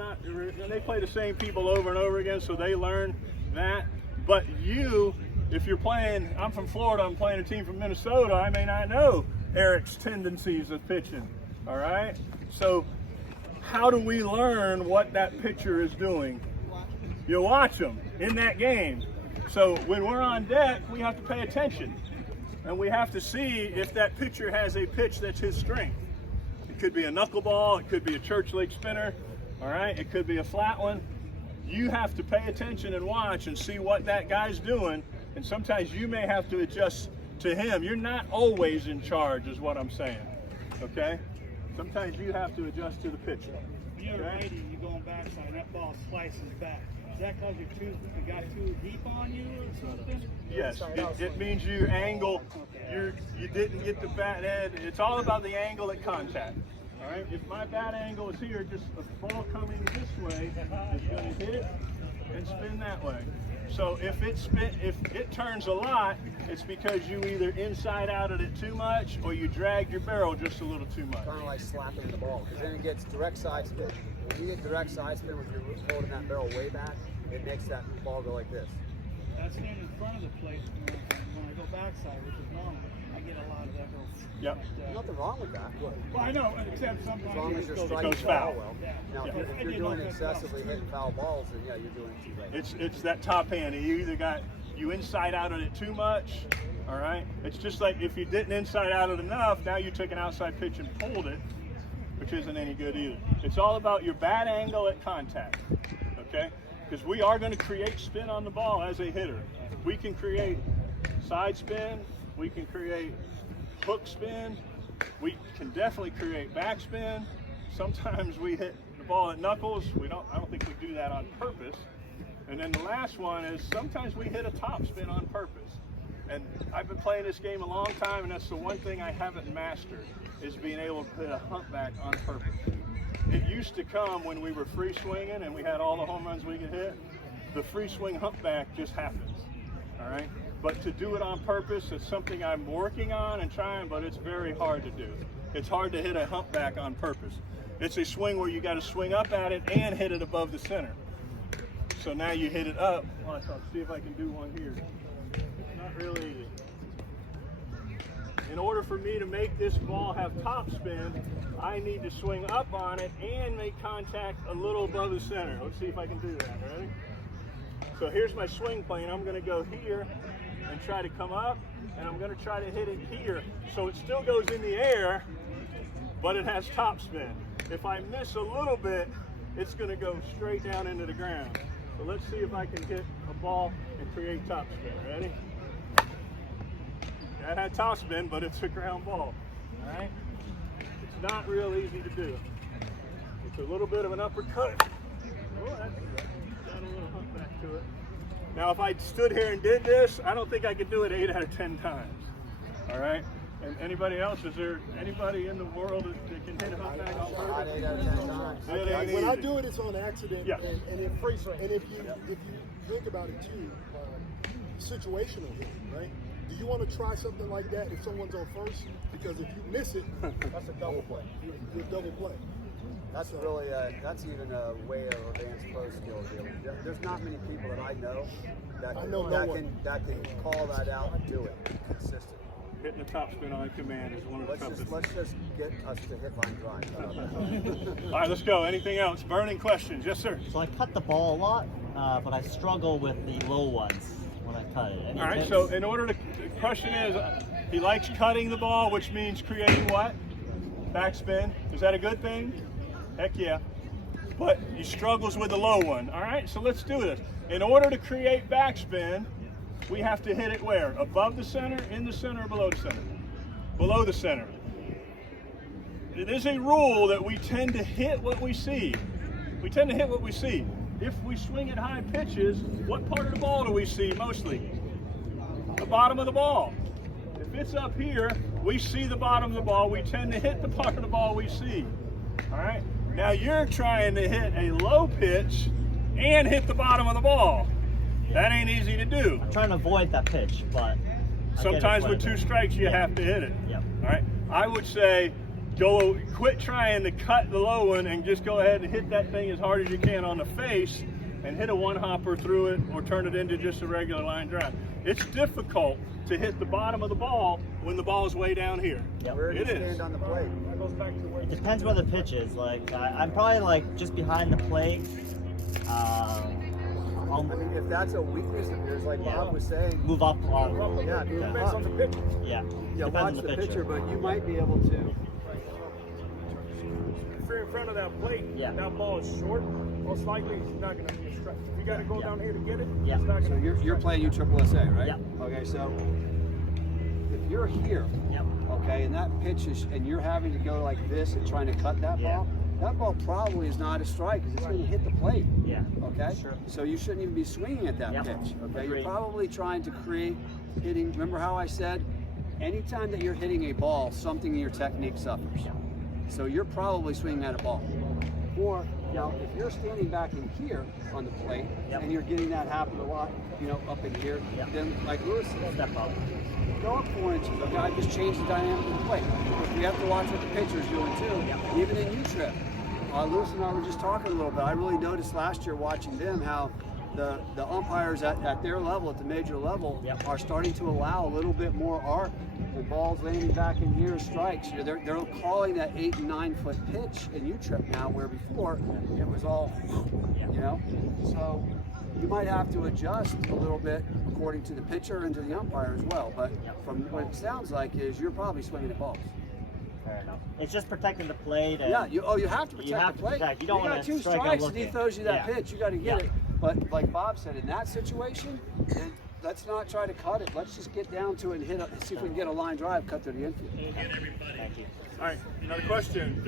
they play the same people over and over again, so they learn that. But you, if you're playing, I'm from Florida, I'm playing a team from Minnesota, I may not know Eric's tendencies of pitching. All right, so how do we learn what that pitcher is doing? You watch them in that game. So when we're on deck, we have to pay attention, and we have to see if that pitcher has a pitch that's his strength. It could be a knuckleball, it could be a church league spinner, all right, it could be a flat one. You have to pay attention and watch and see what that guy's doing, and sometimes you may have to adjust to him. You're not always in charge is what I'm saying, okay? Sometimes you have to adjust to the pitcher. If you're a lady, you're going backside, that ball slices back. Is that because you got too deep on you or something? Yes, it means you angle, you didn't get the bat head. It's all about the angle at contact. All right, if my bat angle is here, just a ball coming this way is going to hit and spin that way. So if it turns a lot, it's because you either inside outed it too much or you dragged your barrel just a little too much. Kind of like slapping the ball, because then it gets direct side spin. When you get direct side spin with your holding that barrel way back, it makes that ball go like this. I stand in front of the plate when I go backside, which is normal. I get a lot of that. Yep. There's nothing wrong with that. Well, I know, except sometimes As long as you're goes striking foul. foul well. Now, if you're doing excessively hitting foul balls, then yeah, you're doing it too late. It's that top hand. You either you inside outed it too much, all right? It's just like if you didn't inside out it enough, now you took an outside pitch and pulled it, which isn't any good either. It's all about your bat angle at contact, okay? Because we are going to create spin on the ball as a hitter. We can create side spin, we can create hook spin, we can definitely create backspin. Sometimes we hit the ball at knuckles. I don't think we do that on purpose. And then the last one is sometimes we hit a top spin on purpose. And I've been playing this game a long time, and that's the one thing I haven't mastered, is being able to hit a humpback on purpose. It used to come when we were free swinging and we had all the home runs we could hit. The free swing humpback just happens, all right? But to do it on purpose, it's something I'm working on and trying, but it's very hard to do. It's hard to hit a humpback on purpose. It's a swing where you got to swing up at it and hit it above the center. So now you hit it up. Watch, I'll see if I can do one here. It's not really easy. In order for me to make this ball have topspin, I need to swing up on it and make contact a little above the center. Let's see if I can do that. Ready? So here's my swing plane. I'm going to go here and try to come up, and I'm going to try to hit it here. So it still goes in the air, but it has topspin. If I miss a little bit, it's going to go straight down into the ground. So let's see if I can hit a ball and create topspin. Ready? That had topspin, but it's a ground ball. All right? It's not real easy to do. It's a little bit of an uppercut. Oh, that's got a little hump back to it. Now, if I stood here and did this, I don't think I could do it 8 out of 10 times. All right? And anybody else? Is there anybody in the world that can hit a hump back on purpose? 8 out of 10 times. It ain't When I easy. do it, it's on accident. Yeah. And if you think about it too, situational hitting, right? Do you want to try something like that if someone's on first? Because if you miss it, that's a double play. You're double play. That's really, that's even a way of advanced pro skill deal. There's not many people that I know that can call that out and do it consistently. Hitting the topspin on command is one of the toughest. Let's just get us to hit line drive. All right, let's go. Anything else? Burning questions? Yes, sir. So I cut the ball a lot, but I struggle with the low ones when I cut it. Any All right, tips? so in order to, the question is, he likes cutting the ball, which means creating what? Backspin. Is that a good thing? Heck yeah. But he struggles with the low one. All right, so let's do this. In order to create backspin, we have to hit it where? Above the center, in the center, or below the center? Below the center. It is a rule that we tend to hit what we see. We tend to hit what we see. If we swing at high pitches, what part of the ball do we see mostly? The bottom of the ball. If it's up here, we see the bottom of the ball. We tend to hit the part of the ball we see. All right? Now you're trying to hit a low pitch and hit the bottom of the ball. That ain't easy to do. I'm trying to avoid that pitch, but Sometimes with 2 strikes, you have to hit it. Yep. All right? I would say quit trying to cut the low one and just go ahead and hit that thing as hard as you can on the face and hit a one-hopper through it or turn it into just a regular line drive. It's difficult to hit the bottom of the ball when the ball is way down here. Yep. Where do you It is. stand on the plate? That goes back to where it depends where the pitch is. Like I'm probably like just behind the plate. I'll I mean, if that's a weakness of yours, like Bob was saying, move up on. yeah, depends on the pitch. Yeah. yeah, Depends watch on the pitcher. pitcher, but you might be able to. If you're in front of that plate, Yeah. that ball is short, most likely it's not going to be a strike. If you got to go down here to get it, Yeah. it's not So going to be a you're strike. playing USSSA, right? Yeah. Okay, so if you're here, Yep. okay, and that pitch is, and you're having to go like this and trying to cut that Yeah. ball, that ball probably is not a strike because it's going to hit the plate. Yeah. Okay? Sure. So you shouldn't even be swinging at that Yep. pitch. Okay? Agreed. You're probably trying to create hitting. Remember how I said, anytime that you're hitting a ball, something in your technique suffers. Yeah. So you're probably swinging at a ball. Or now, if you're standing back in here on the plate Yep. and you're getting that happen a lot, up in here, Yep. then like Lewis said, Step up. go up 4 inches. Okay, I just changed the dynamic of the plate. Because we have to watch what the pitcher's doing too. Yep. Even in U-Trip. Lewis and I were just talking a little bit. I really noticed last year watching them how the umpires at their level, at the major level, Yep. are starting to allow a little bit more arc. The ball's landing back in here as strikes. They're calling that 8 and 9 foot pitch in U-Trip now, where before it was all, So you might have to adjust a little bit according to the pitcher and to the umpire as well. But from what it sounds like is you're probably swinging at balls. Fair enough. It's just protecting the plate. And Yeah, you have to protect You have the to plate. protect. You don't got wanna 2 strike out strikes and he looking. throws you that Yeah. pitch. You got to get Yeah. it. But like Bob said, in that situation, then let's not try to cut it. Let's just get down to it and see if we can get a line drive cut to the infield. Thank you. All right, another question.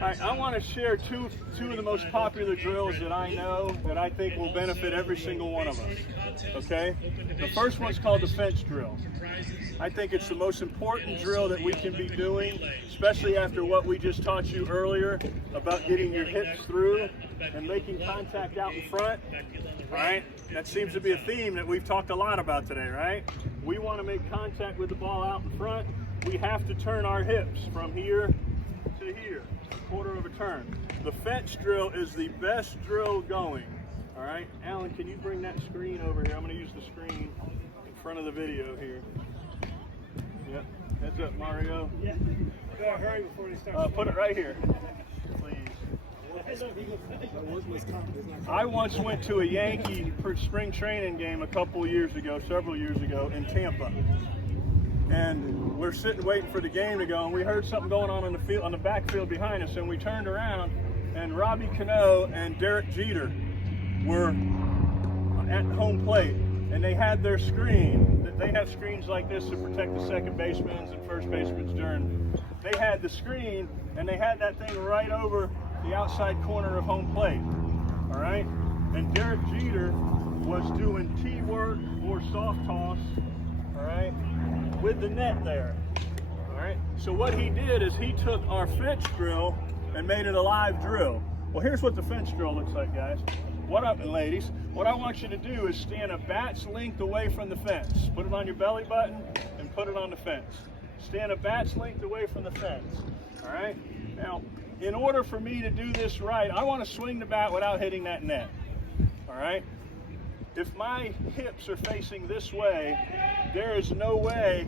All right, I want to share two of the most popular drills that I know that I think will benefit every single one of us. Okay? The first one's called the fence drill. I think it's the most important drill that we can be doing, especially after what we just taught you earlier about getting your hips through and making contact out in front. Right? That seems to be a theme that we've talked a lot about today, right? We want to make contact with the ball out in front. We have to turn our hips from here to here, quarter of a turn. The fence drill is the best drill going. All right, Alan, can you bring that screen over here? I'm going to use the screen in front of the video here. Yep, heads up, Mario. Yeah. Gotta hurry before they start. Put it right here, please. I once went to a Yankee spring training game several years ago in Tampa. And we're sitting waiting for the game to go, and we heard something going on the field, on the backfield behind us, and we turned around, and Robbie Cano and Derek Jeter were at home plate, and they had their screen. They have screens like this to protect the second basemen and first basemen during. They had the screen, and they had that thing right over the outside corner of home plate. All right, and Derek Jeter was doing tee work or soft toss. All right, with the net there. All right, so what he did is he took our fence drill and made it a live drill. Well, here's what the fence drill looks like, guys. What up, ladies? What I want you to do is stand a bat's length away from the fence. Put it on your belly button and put it on the fence. Stand a bat's length away from the fence. All right? Now, in order for me to do this right, I want to swing the bat without hitting that net. All right? If my hips are facing this way, there is no way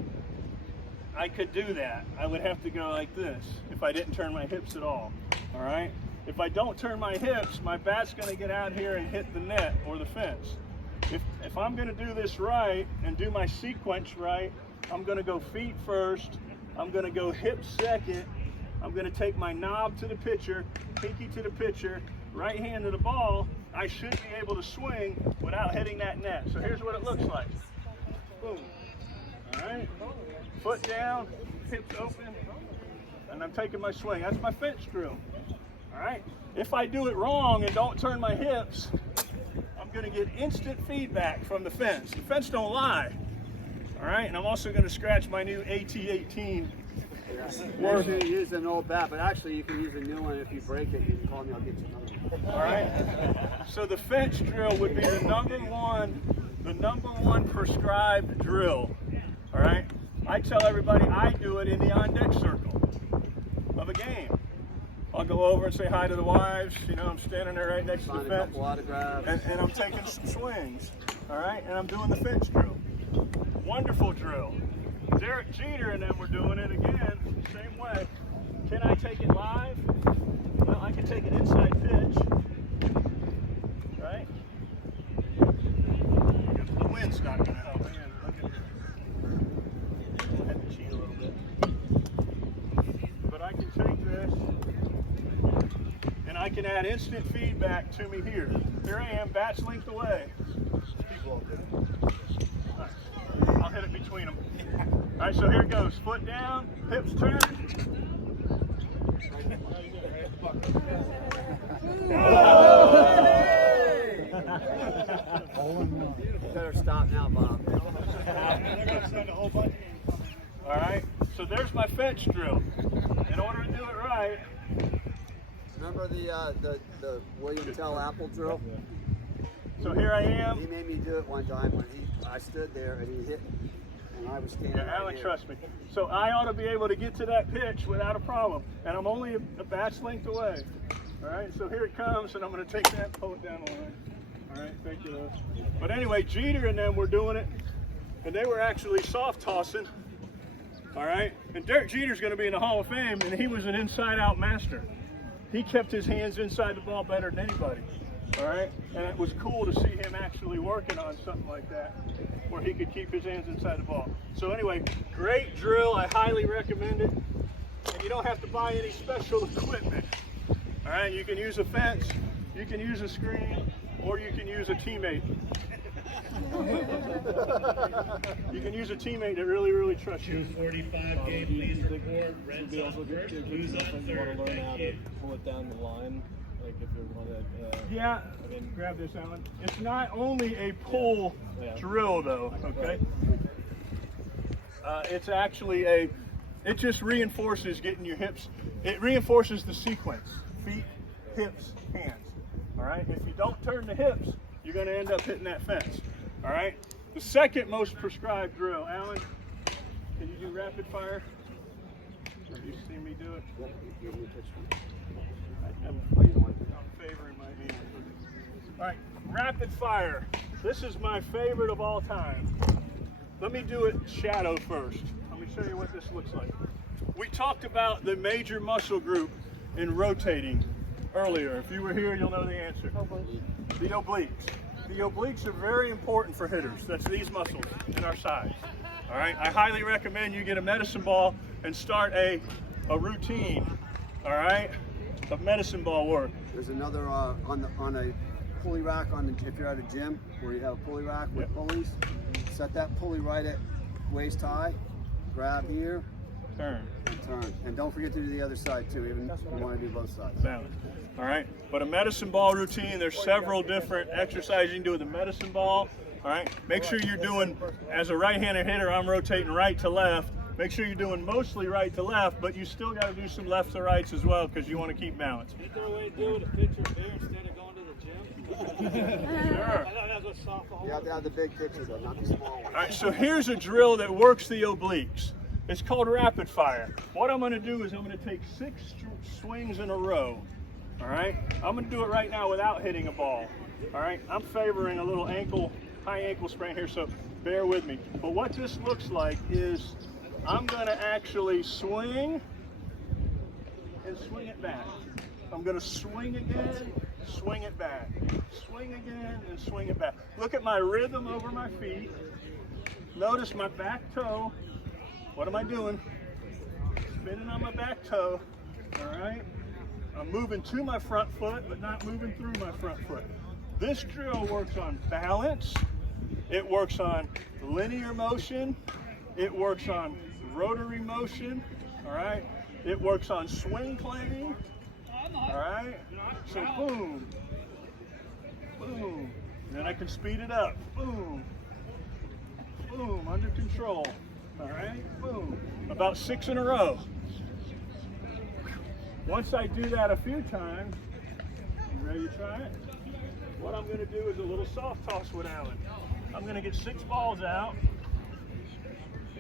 I could do that. I would have to go like this if I didn't turn my hips at all. All right? If I don't turn my hips, my bat's going to get out here and hit the net or the fence. If I'm going to do this right and do my sequence right, I'm going to go feet first. I'm going to go hips second. I'm going to take my knob to the pitcher, pinky to the pitcher, right hand to the ball. I should be able to swing without hitting that net. So here's what it looks like. Boom. All right. Foot down, hips open, and I'm taking my swing. That's my fence drill. All right. If I do it wrong and don't turn my hips, I'm going to get instant feedback from the fence. The fence don't lie. All right. And I'm also going to scratch my new AT-18. Make sure you use an old bat, but actually you can use a new one. If you break it, you can call me. I'll get you another one. All right. So the fence drill would be the number one prescribed drill. All right. I tell everybody I do it in the on-deck circle of a game. I'll go over and say hi to the wives. You know, I'm standing there right next to the fence. Sign a couple autographs. And I'm taking some swings. All right, and I'm doing the fence drill. Wonderful drill. Derek Jeter and them were doing it again, same way. Can I take it live? Well, I can take it inside pitch. Right? The wind's not going to help. Man, look at this. I had to cheat a little bit. But I can take this. And I can add instant feedback to me here. Here I am, bat's length away. I'll hit it between them. All right, so here it goes. Foot down, hips turn. Better stop now, Bob. All right, so there's my fence drill. In order to do it right, Remember the William Tell Apple drill? so here I am. He made me do it one time when I stood there and he hit, and I was standing. Yeah, right Alan, here. trust me. So I ought to be able to get to that pitch without a problem, and I'm only a bat's length away. All right, so here it comes, and I'm going to take that, pull it down the line. All right, thank you, Lewis. But anyway, Jeter and them were doing it, and they were actually soft tossing. All right, and Derek Jeter's going to be in the Hall of Fame, and he was an inside-out master. He kept his hands inside the ball better than anybody. All right, and it was cool to see him actually working on something like that, where he could keep his hands inside the ball. So anyway, great drill. I highly recommend it. And you don't have to buy any special equipment. All right, you can use a fence, you can use a screen, or you can use a teammate. You can use a teammate that really, really trusts you. 2:45 game, please report. Reds on first, who's on third? Thank you. Pull it down the line, like if you want to. Yeah, grab this, Alan. It's not only a pull drill, though, okay? It's actually it just reinforces getting your hips. It reinforces the sequence. Feet, hips, hands. All right? If you don't turn the hips, you're going to end up hitting that fence. All right? The second most prescribed drill, Alan, can you do rapid fire? Have you seen me do it? Yep, you give me a picture. I'm Oh, you don't want to do favoring my hand. All right, rapid fire. This is my favorite of all time. Let me do it shadow first. Let me show you what this looks like. We talked about the major muscle group in rotating earlier. If you were here, you'll know the answer. The obliques. The obliques are very important for hitters. That's these muscles in our sides. All right, I highly recommend you get a medicine ball and start a routine, all right, of medicine ball work. There's another on a pulley rack if you're at a gym where you have a pulley rack with pulleys. Set that pulley right at waist high. Grab here. Turn. And turn. And don't forget to do the other side too, even if you want to do both sides. Balance. All right, but a medicine ball routine, there's several different exercises you can do with a medicine ball. All right, make sure you're doing, as a right-handed hitter, I'm rotating right to left. Make sure you're doing mostly right to left, but you still got to do some left to rights as well because you want to keep balance. Is there a way to do it a picture there instead of going to the gym? Sure. I thought that was softball. You have to have the big picture though, not the small one. All right, so here's a drill that works the obliques. It's called rapid fire. What I'm going to do is I'm going to take 6 swings in a row. All right, I'm going to do it right now without hitting a ball. All right, I'm favoring a little high ankle sprain here, so bear with me. But what this looks like is I'm going to actually swing and swing it back. I'm going to swing again, swing it back. Swing again and swing it back. Look at my rhythm over my feet. Notice my back toe. What am I doing? Spinning on my back toe. All right. I'm moving to my front foot, but not moving through my front foot. This drill works on balance. It works on linear motion. It works on rotary motion. All right. It works on swing planing. All right. So boom, boom. Then I can speed it up. Boom, boom, under control. All right. Boom. About 6 in a row. Once I do that a few times, you ready to try it? What I'm going to do is a little soft toss with Alan. I'm going to get 6 balls out.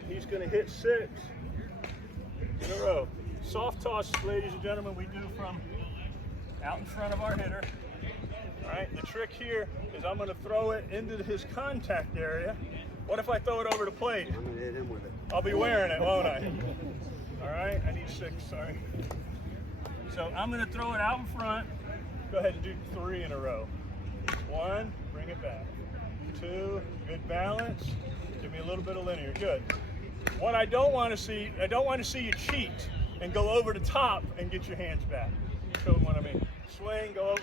He's going to hit 6 in a row. Soft toss, ladies and gentlemen, we do from out in front of our hitter. All right, the trick here is I'm going to throw it into his contact area. What if I throw it over the plate? I'm going to hit him with it. I'll be wearing it, won't I? All right, I need 6, sorry. So I'm going to throw it out in front. Go ahead and do 3 in a row. 1, bring it back. 2, good balance. Give me a little bit of linear, good. What I don't want to see you cheat and go over the top and get your hands back. Show them what I mean. Swing, go over.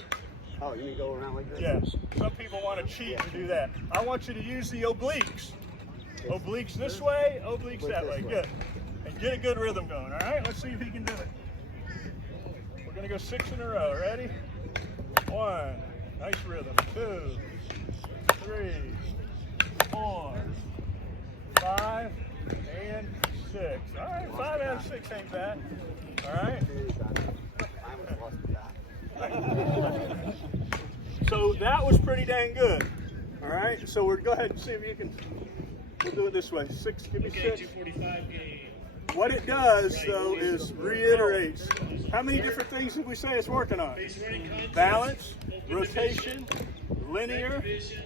Oh, you mean go around like this? Yeah, some people want to cheat and do that. I want you to use the obliques. Obliques this way, obliques that way, good. And get a good rhythm going, all right? Let's see if he can do it. We're going to go 6 in a row. Ready? 1. Nice rhythm. 2, 3, 4, 5, and 6. All right, 5 out of 6 ain't bad. All right? So that was pretty dang good. All right, so we're go ahead and see if you can. We'll do it this way. 6, give me 6. What it does, though, is reiterates. How many different things did we say it's working on? Balance, rotation, linear,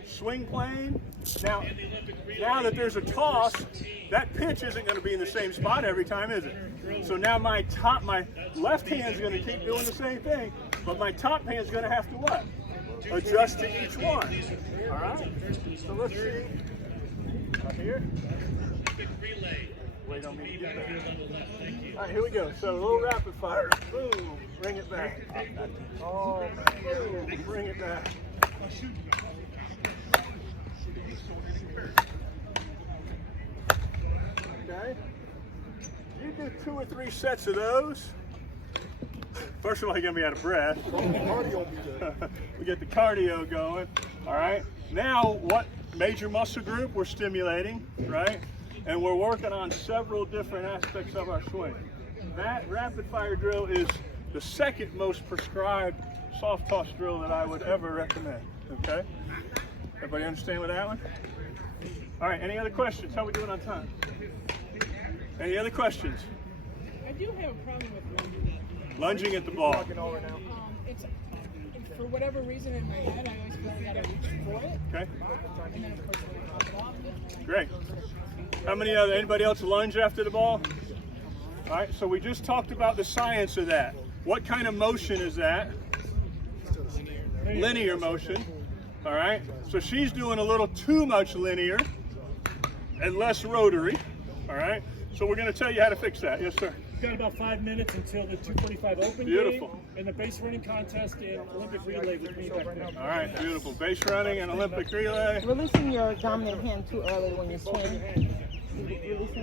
swing plane. Now that there's a toss, that pitch isn't going to be in the same spot every time, is it? So now my left hand's going to keep doing the same thing, but my top hand's going to have to what? Adjust to each one. All right? So let's see. Right here. Wait on me to get back. All right, here we go. So a little rapid fire. Boom, bring it back. Oh, boom, bring it back. Okay. You do 2 or 3 sets of those. First of all, you're gonna be out of breath. We get the cardio going. All right. Now, what major muscle group we're stimulating, right? And we're working on several different aspects of our swing. That rapid fire drill is the second most prescribed soft toss drill that I would ever recommend. Okay? Everybody understand with that one? All right, any other questions? How are we doing on time? Any other questions? do have a problem with lunging. Lunging at the ball. Walking over now. It's for whatever reason in my head, I always feel like I gotta reach for it. Okay. And then of course I pop it off. Great. Anybody else lunge after the ball? All right, so we just talked about the science of that. What kind of motion is that? Linear motion. All right, so she's doing a little too much linear and less rotary. All right, so we're going to tell you how to fix that. Yes, sir. We've got about 5 minutes until the 245 open Beautiful. game and the base running contest and Olympic relay with me back there. All right, beautiful. Base running and Olympic relay. Releasing your dominant hand too early when you swing.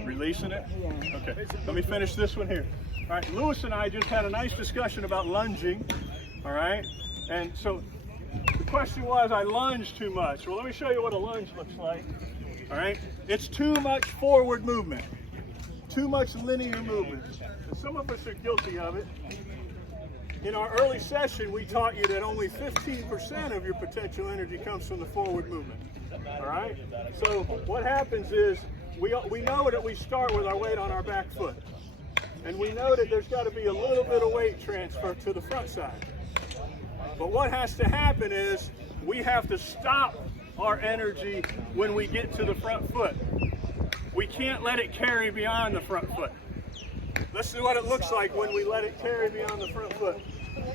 Releasing it? Yeah. Okay, let me finish this one here. All right, Lewis and I just had a nice discussion about lunging. All right, and so the question was, I lunge too much. Well, let me show you what a lunge looks like. All right, it's too much forward movement, too much linear movement. And some of us are guilty of it. In our early session, we taught you that only 15% of your potential energy comes from the forward movement. All right, so what happens is we know that we start with our weight on our back foot. And we know that there's got to be a little bit of weight transfer to the front side. But what has to happen is we have to stop our energy when we get to the front foot. We can't let it carry beyond the front foot. This is what it looks like when we let it carry beyond the front foot.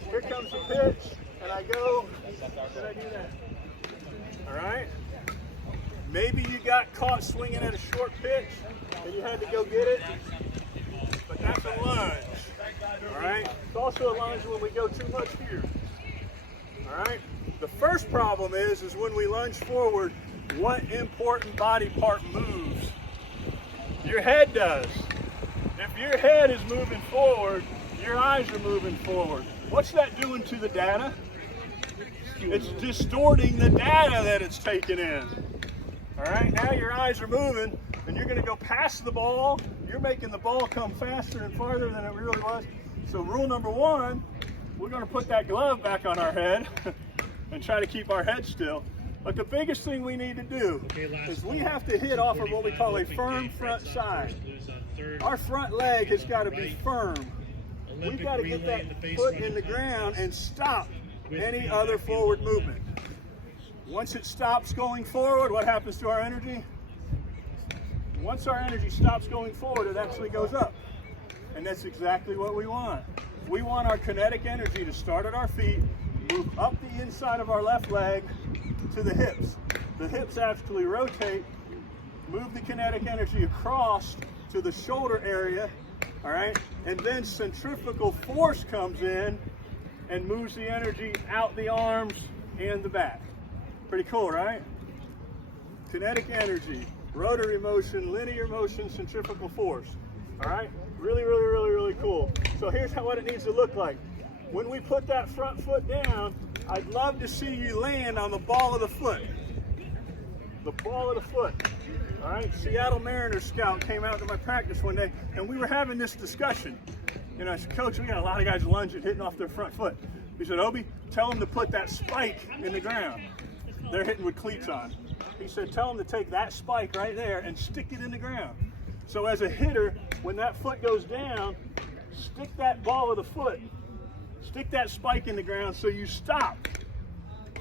Here comes the pitch, and I go, and I do that. All right? Maybe you got caught swinging at a short pitch, and you had to go get it, but that's a lunge. All right? It's also a lunge when we go too much here. All right? The first problem is when we lunge forward, what important body part moves? Your head does. If your head is moving forward, your eyes are moving forward. What's that doing to the data? It's distorting the data that it's taking in. All right, now your eyes are moving, and you're going to go past the ball. You're making the ball come faster and farther than it really was. So rule number one, we're going to put that glove back on our head and try to keep our head still. But the biggest thing we need to do is we have to hit off of what we call a firm front side. Our front leg has got to be firm. We've got to get that foot in the ground and stop any other forward movement. Once it stops going forward, what happens to our energy? Once our energy stops going forward, it actually goes up. And that's exactly what we want. We want our kinetic energy to start at our feet, move up the inside of our left leg to the hips. The hips actually rotate, move the kinetic energy across to the shoulder area, all right? And then centrifugal force comes in and moves the energy out the arms and the back. Pretty cool, right? Kinetic energy, rotary motion, linear motion, centrifugal force. All right? Really, really, really, really cool. So here's what it needs to look like. When we put that front foot down, I'd love to see you land on the ball of the foot. The ball of the foot. All right? Seattle Mariners scout came out to my practice one day, and we were having this discussion. You know, I said, Coach, we got a lot of guys lunging, hitting off their front foot. He said, Obi, tell them to put that spike in the ground. They're hitting with cleats on. He said, tell them to take that spike right there and stick it in the ground. So as a hitter, when that foot goes down, stick that ball of the foot, stick that spike in the ground so you stop.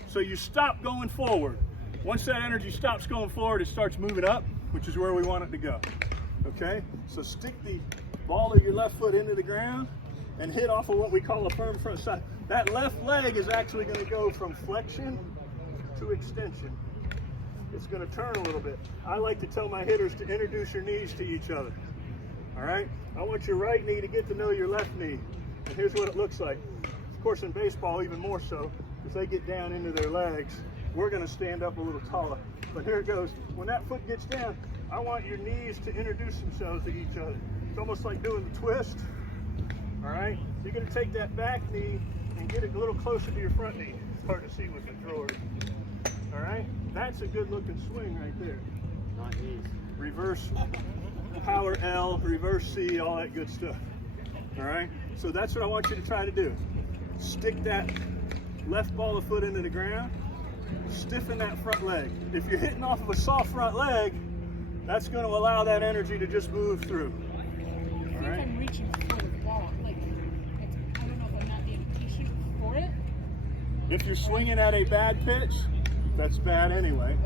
So you stop going forward. Once that energy stops going forward, it starts moving up, which is where we want it to go. Okay? So stick the ball of your left foot into the ground and hit off of what we call a firm front side. That left leg is actually going to go from flexion to extension. It's going to turn a little bit. I like to tell my hitters to introduce your knees to each other. All right? I want your right knee to get to know your left knee. And here's what it looks like. Of course, in baseball, even more so, if they get down into their legs, we're going to stand up a little taller. But here it goes. When that foot gets down, I want your knees to introduce themselves to each other. It's almost like doing the twist. All right? You're going to take that back knee and get it a little closer to your front knee. It's hard to see with the drawers. All right? That's a good looking swing right there. Not easy. Reverse power L, reverse C, all that good stuff. All right? So that's what I want you to try to do. Stick that left ball of foot into the ground. Stiffen that front leg. If you're hitting off of a soft front leg, that's going to allow that energy to just move through. I think I'm reaching for the If you're swinging at a bad pitch, that's bad anyway.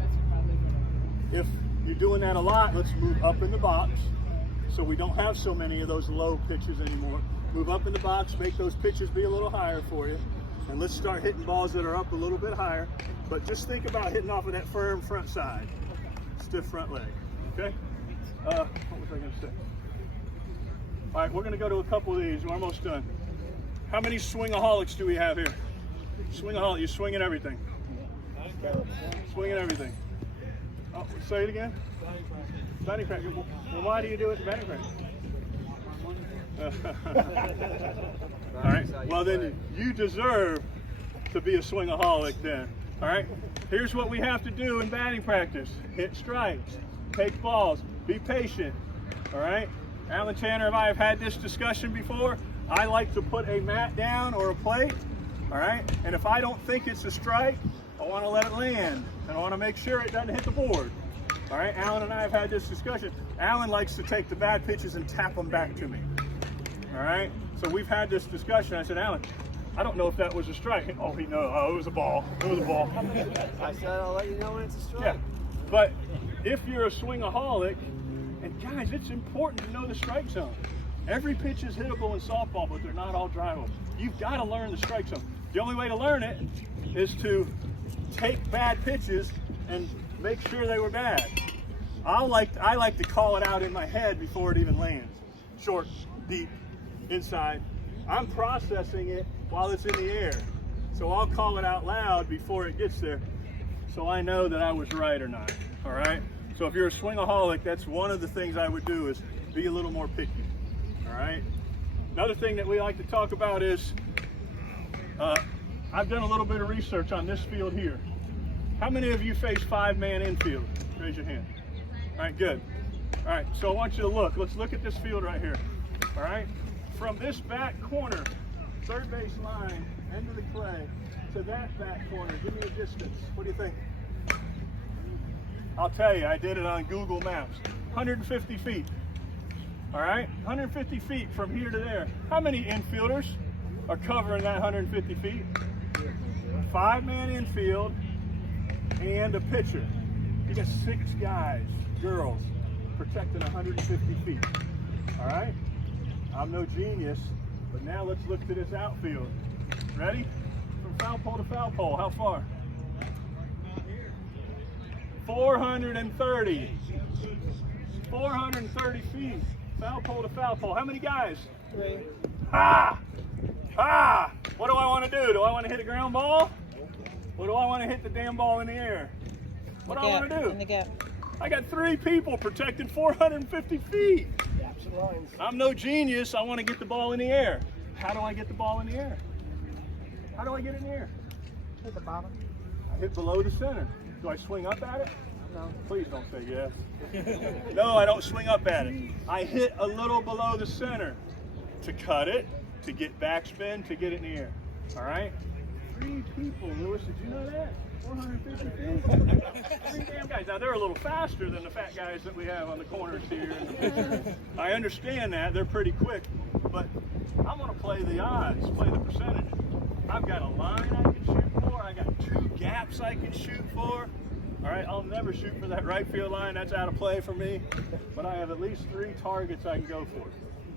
If you're doing that a lot, let's move up in the box so we don't have so many of those low pitches anymore. Move up in the box, make those pitches be a little higher for you. And let's start hitting balls that are up a little bit higher. But just think about hitting off of that firm front side. Stiff front leg, okay? What was I gonna say? All right, we're gonna go to a couple of these. We're almost done. How many swingaholics do we have here? Swingaholic, you're swinging everything. Swinging everything. Oh, say it again. Batting practice. Well, why do you do it in batting practice? All right. Well, then you deserve to be a swingaholic then. All right. Here's what we have to do in batting practice: hit strikes, take balls, be patient. All right. Alan Tanner and I have had this discussion before. I like to put a mat down or a plate. All right. And if I don't think it's a strike, I want to let it land, and I want to make sure it doesn't hit the board. All right, Alan and I have had this discussion. Alan likes to take the bad pitches and tap them back to me. All right, so we've had this discussion. I said, Alan, I don't know if that was a strike. Oh, he knows. Oh, it was a ball. It was a ball. I said I'll let you know when it's a strike. Yeah, but if you're a swingaholic, and guys, it's important to know the strike zone. Every pitch is hittable in softball, but they're not all drivable. You've got to learn the strike zone. The only way to learn it is to take bad pitches and make sure they were bad. I like to call it out in my head before it even lands. Short, deep, inside. I'm processing it while it's in the air. So I'll call it out loud before it gets there, so I know that I was right or not. All right? So if you're a swingaholic, that's one of the things I would do, is be a little more picky. All right? Another thing that we like to talk about is, I've done a little bit of research on this field here. How many of you face 5-man infield? Raise your hand. All right, good. All right, so I want you to look. Let's look at this field right here. All right? From this back corner, third base line, end of the clay, to that back corner, give me a distance. What do you think? I'll tell you, I did it on Google Maps. 150 feet. All right? 150 feet from here to there. How many infielders are covering that 150 feet? 5-man infield and a pitcher. You got 6 guys, girls, protecting 150 feet. All right? I'm no genius, but now let's look to this outfield. Ready? From foul pole to foul pole, how far? 430. 430 feet. Foul pole to foul pole. How many guys? 3. What do I want to do? Do I want to hit a ground ball? Or do I want to hit the damn ball in the air? What do I want to do? In the gap. I got 3 people protecting 450 feet. Gaps and lines. I'm no genius. I want to get the ball in the air. How do I get the ball in the air? How do I get it in the air? Hit the bottom. I hit below the center. Do I swing up at it? No. Please don't say yes. No, I don't swing up at it. I hit a little below the center to cut it, to get backspin, to get it in the air. All right? 3 people, Lewis, did you know that? 450 feet. 3 damn guys. Now, they're a little faster than the fat guys that we have on the corners here in the picture. I understand that. They're pretty quick. But I'm going to play the odds, play the percentages. I've got a line I can shoot for. I got 2 gaps I can shoot for. All right, I'll never shoot for that right field line. That's out of play for me. But I have at least 3 targets I can go for.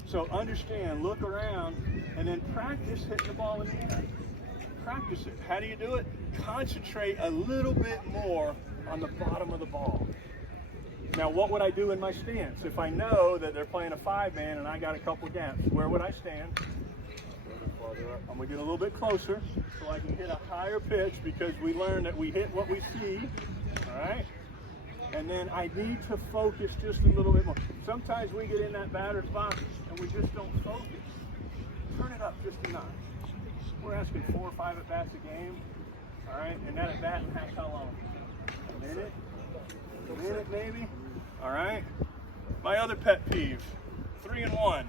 So understand, look around, and then practice hitting the ball in the air. Practice it. How do you do it? Concentrate a little bit more on the bottom of the ball. Now, what would I do in my stance? If I know that they're playing a 5-man and I got a couple gaps, where would I stand? I'm going to get a little bit closer so I can hit a higher pitch, because we learned that we hit what we see. All right? And then I need to focus just a little bit more. Sometimes we get in that batter's box and we just don't focus. Turn it up just a notch. We're asking 4 or 5 at-bats a game. All right? And that at-bat lasts how long? A minute? A minute maybe? All right? My other pet peeve, 3 and 1.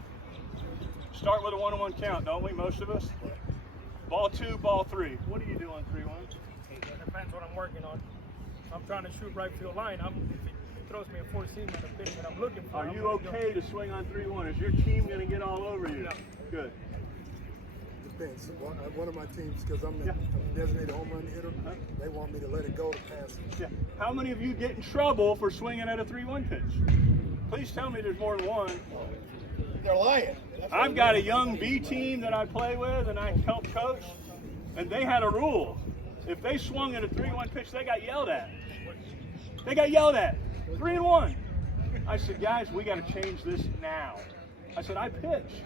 Start with a 1-on-1 count, don't we, most of us? Ball 2, ball 3. What do you do on 3-1? It depends what I'm working on. I'm trying to shoot right field line. If he throws me a 4-seam and the thing that I'm looking for. Are you okay to swing on 3-1? Is your team going to get all over you? Yeah. Good. depends. One of my teams, because I'm the designated home run hitter, they want me to let it go to pass it. Yeah. How many of you get in trouble for swinging at a 3-1 pitch? Please tell me there's more than one. They're lying. I've got a young B team that I play with and I help coach, and they had a rule. If they swung at a 3-1 pitch, they got yelled at. They got yelled at. 3-1. I said, guys, we got to change this now. I said, I pitch.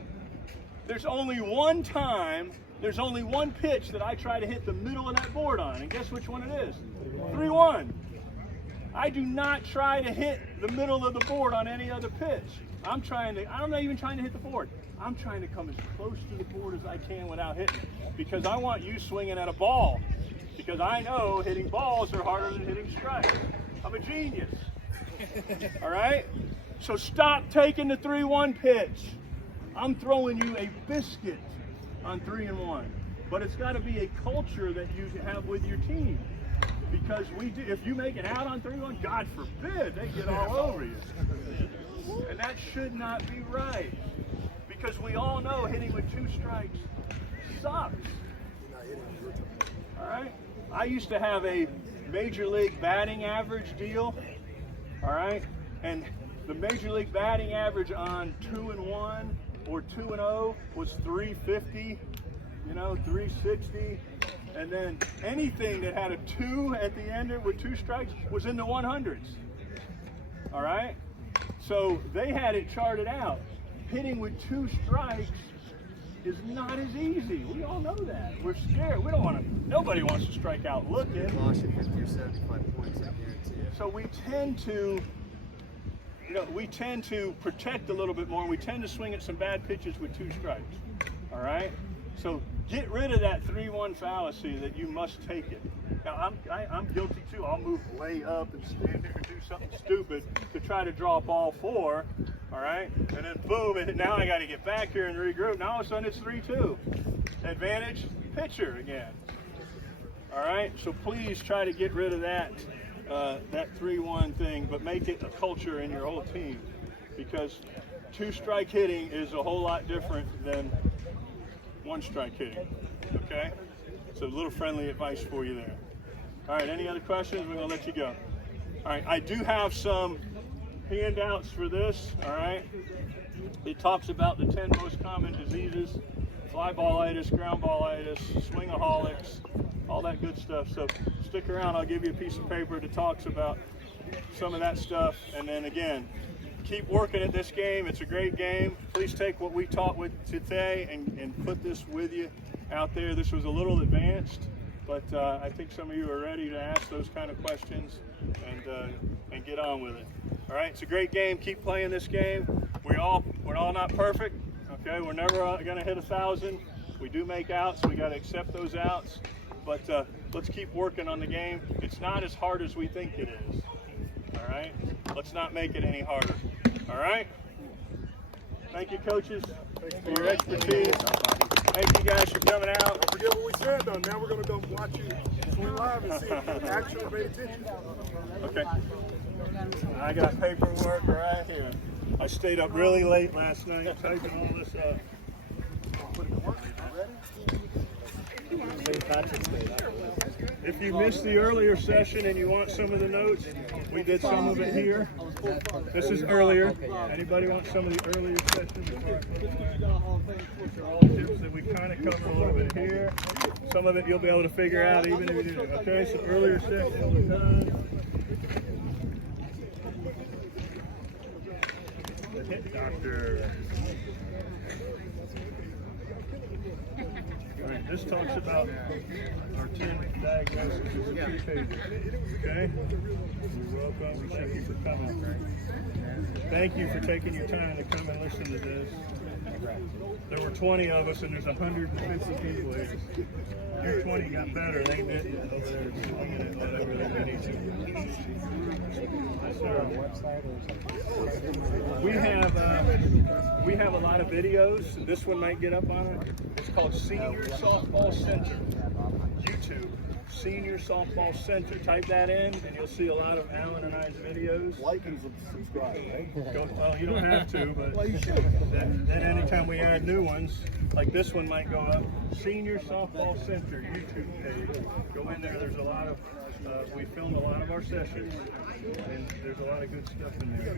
There's only one time, there's only one pitch that I try to hit the middle of that board on, and guess which one it is? 3-1. I do not try to hit the middle of the board on any other pitch. I'm not even trying to hit the board. I'm trying to come as close to the board as I can without hitting it, because I want you swinging at a ball, because I know hitting balls are harder than hitting strikes. I'm a genius. All right? So stop taking the 3-1 pitch. I'm throwing you a biscuit on 3-1. But it's got to be a culture that you have with your team. Because if you make it out on 3-1, God forbid, they get all over you. And that should not be right. Because we all know hitting with 2 strikes sucks. All right? I used to have a major league batting average deal. All right? And the major league batting average on 2-1 or 2-0 was 350, 360. And then anything that had a 2 at the end with 2 strikes was in the 100s. All right? So they had it charted out. Hitting with 2 strikes is not as easy. We all know that. We're scared. We don't want to. Nobody wants to strike out looking. Lost you 50 or 75 points, I guarantee you. So we tend to protect a little bit more. We tend to swing at some bad pitches with 2 strikes. All right. So get rid of that 3-1 fallacy that you must take it. Now I'm guilty too. I'll move way up and stand there and do something stupid to try to draw ball 4. All right, and then boom, and now I got to get back here and regroup. Now all of a sudden it's 3-2. Advantage pitcher again. All right, so please try to get rid of that 3-1 thing, but make it a culture in your whole team, because 2-strike hitting is a whole lot different than 1-strike hitting. Okay, so a little friendly advice for you there. All right, any other questions? We're gonna let you go. All right, I do have some handouts for this. All right, it talks about the 10 most common diseases: fly ballitis, ground ballitis, swingaholics, all that good stuff. So stick around. I'll give you a piece of paper that talks about some of that stuff. And then again, keep working at this game. It's a great game. Please take what we taught with today and put this with you out there. This was a little advanced, but I think some of you are ready to ask those kind of questions and get on with it. All right, it's a great game. Keep playing this game. We're all not perfect. Okay, we're never going to hit 1,000. We do make outs. We got to accept those outs. But let's keep working on the game. It's not as hard as we think it is. All right, let's not make it any harder. All right. Thank you, coaches, for your expertise. Thank you guys for coming out. Don't forget what we said, though. Now we're going to go watch you swing live and see if you actually paid attention. Okay. I got paperwork right here. I stayed up really late last night typing all this up. If you missed the earlier session and you want some of the notes, we did some of it here. This is earlier. Anybody want some of the earlier sessions? These are all tips that we kind of cover a little bit here. Some of it you'll be able to figure out even if you do. Okay, so earlier session was done. The hit doctor. All right, this talks about our 10 diagnoses. It's 2 pages. Okay? You're welcome. Thank you for coming. Thank you for taking your time to come and listen to this. There were 20 of us, and there's 150 people here. Your 20 got better. They didn't over there swinging it whatever they need to. We have a lot of videos. This one might get up on it. It's called Senior Softball Center. YouTube. Senior Softball Center. Type that in, and you'll see a lot of Alan and I's videos. Like and subscribe, right? Well, you don't have to, but Well, you should. then anytime we add new ones, like this one might go up. Senior Softball Center YouTube page. Go in there. There's a lot of we filmed a lot of our sessions, and there's a lot of good stuff in there.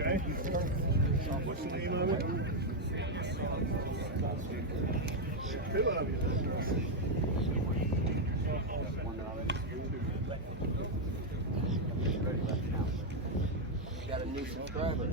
Okay. What's the name of it? Two of you. Got a new subscriber.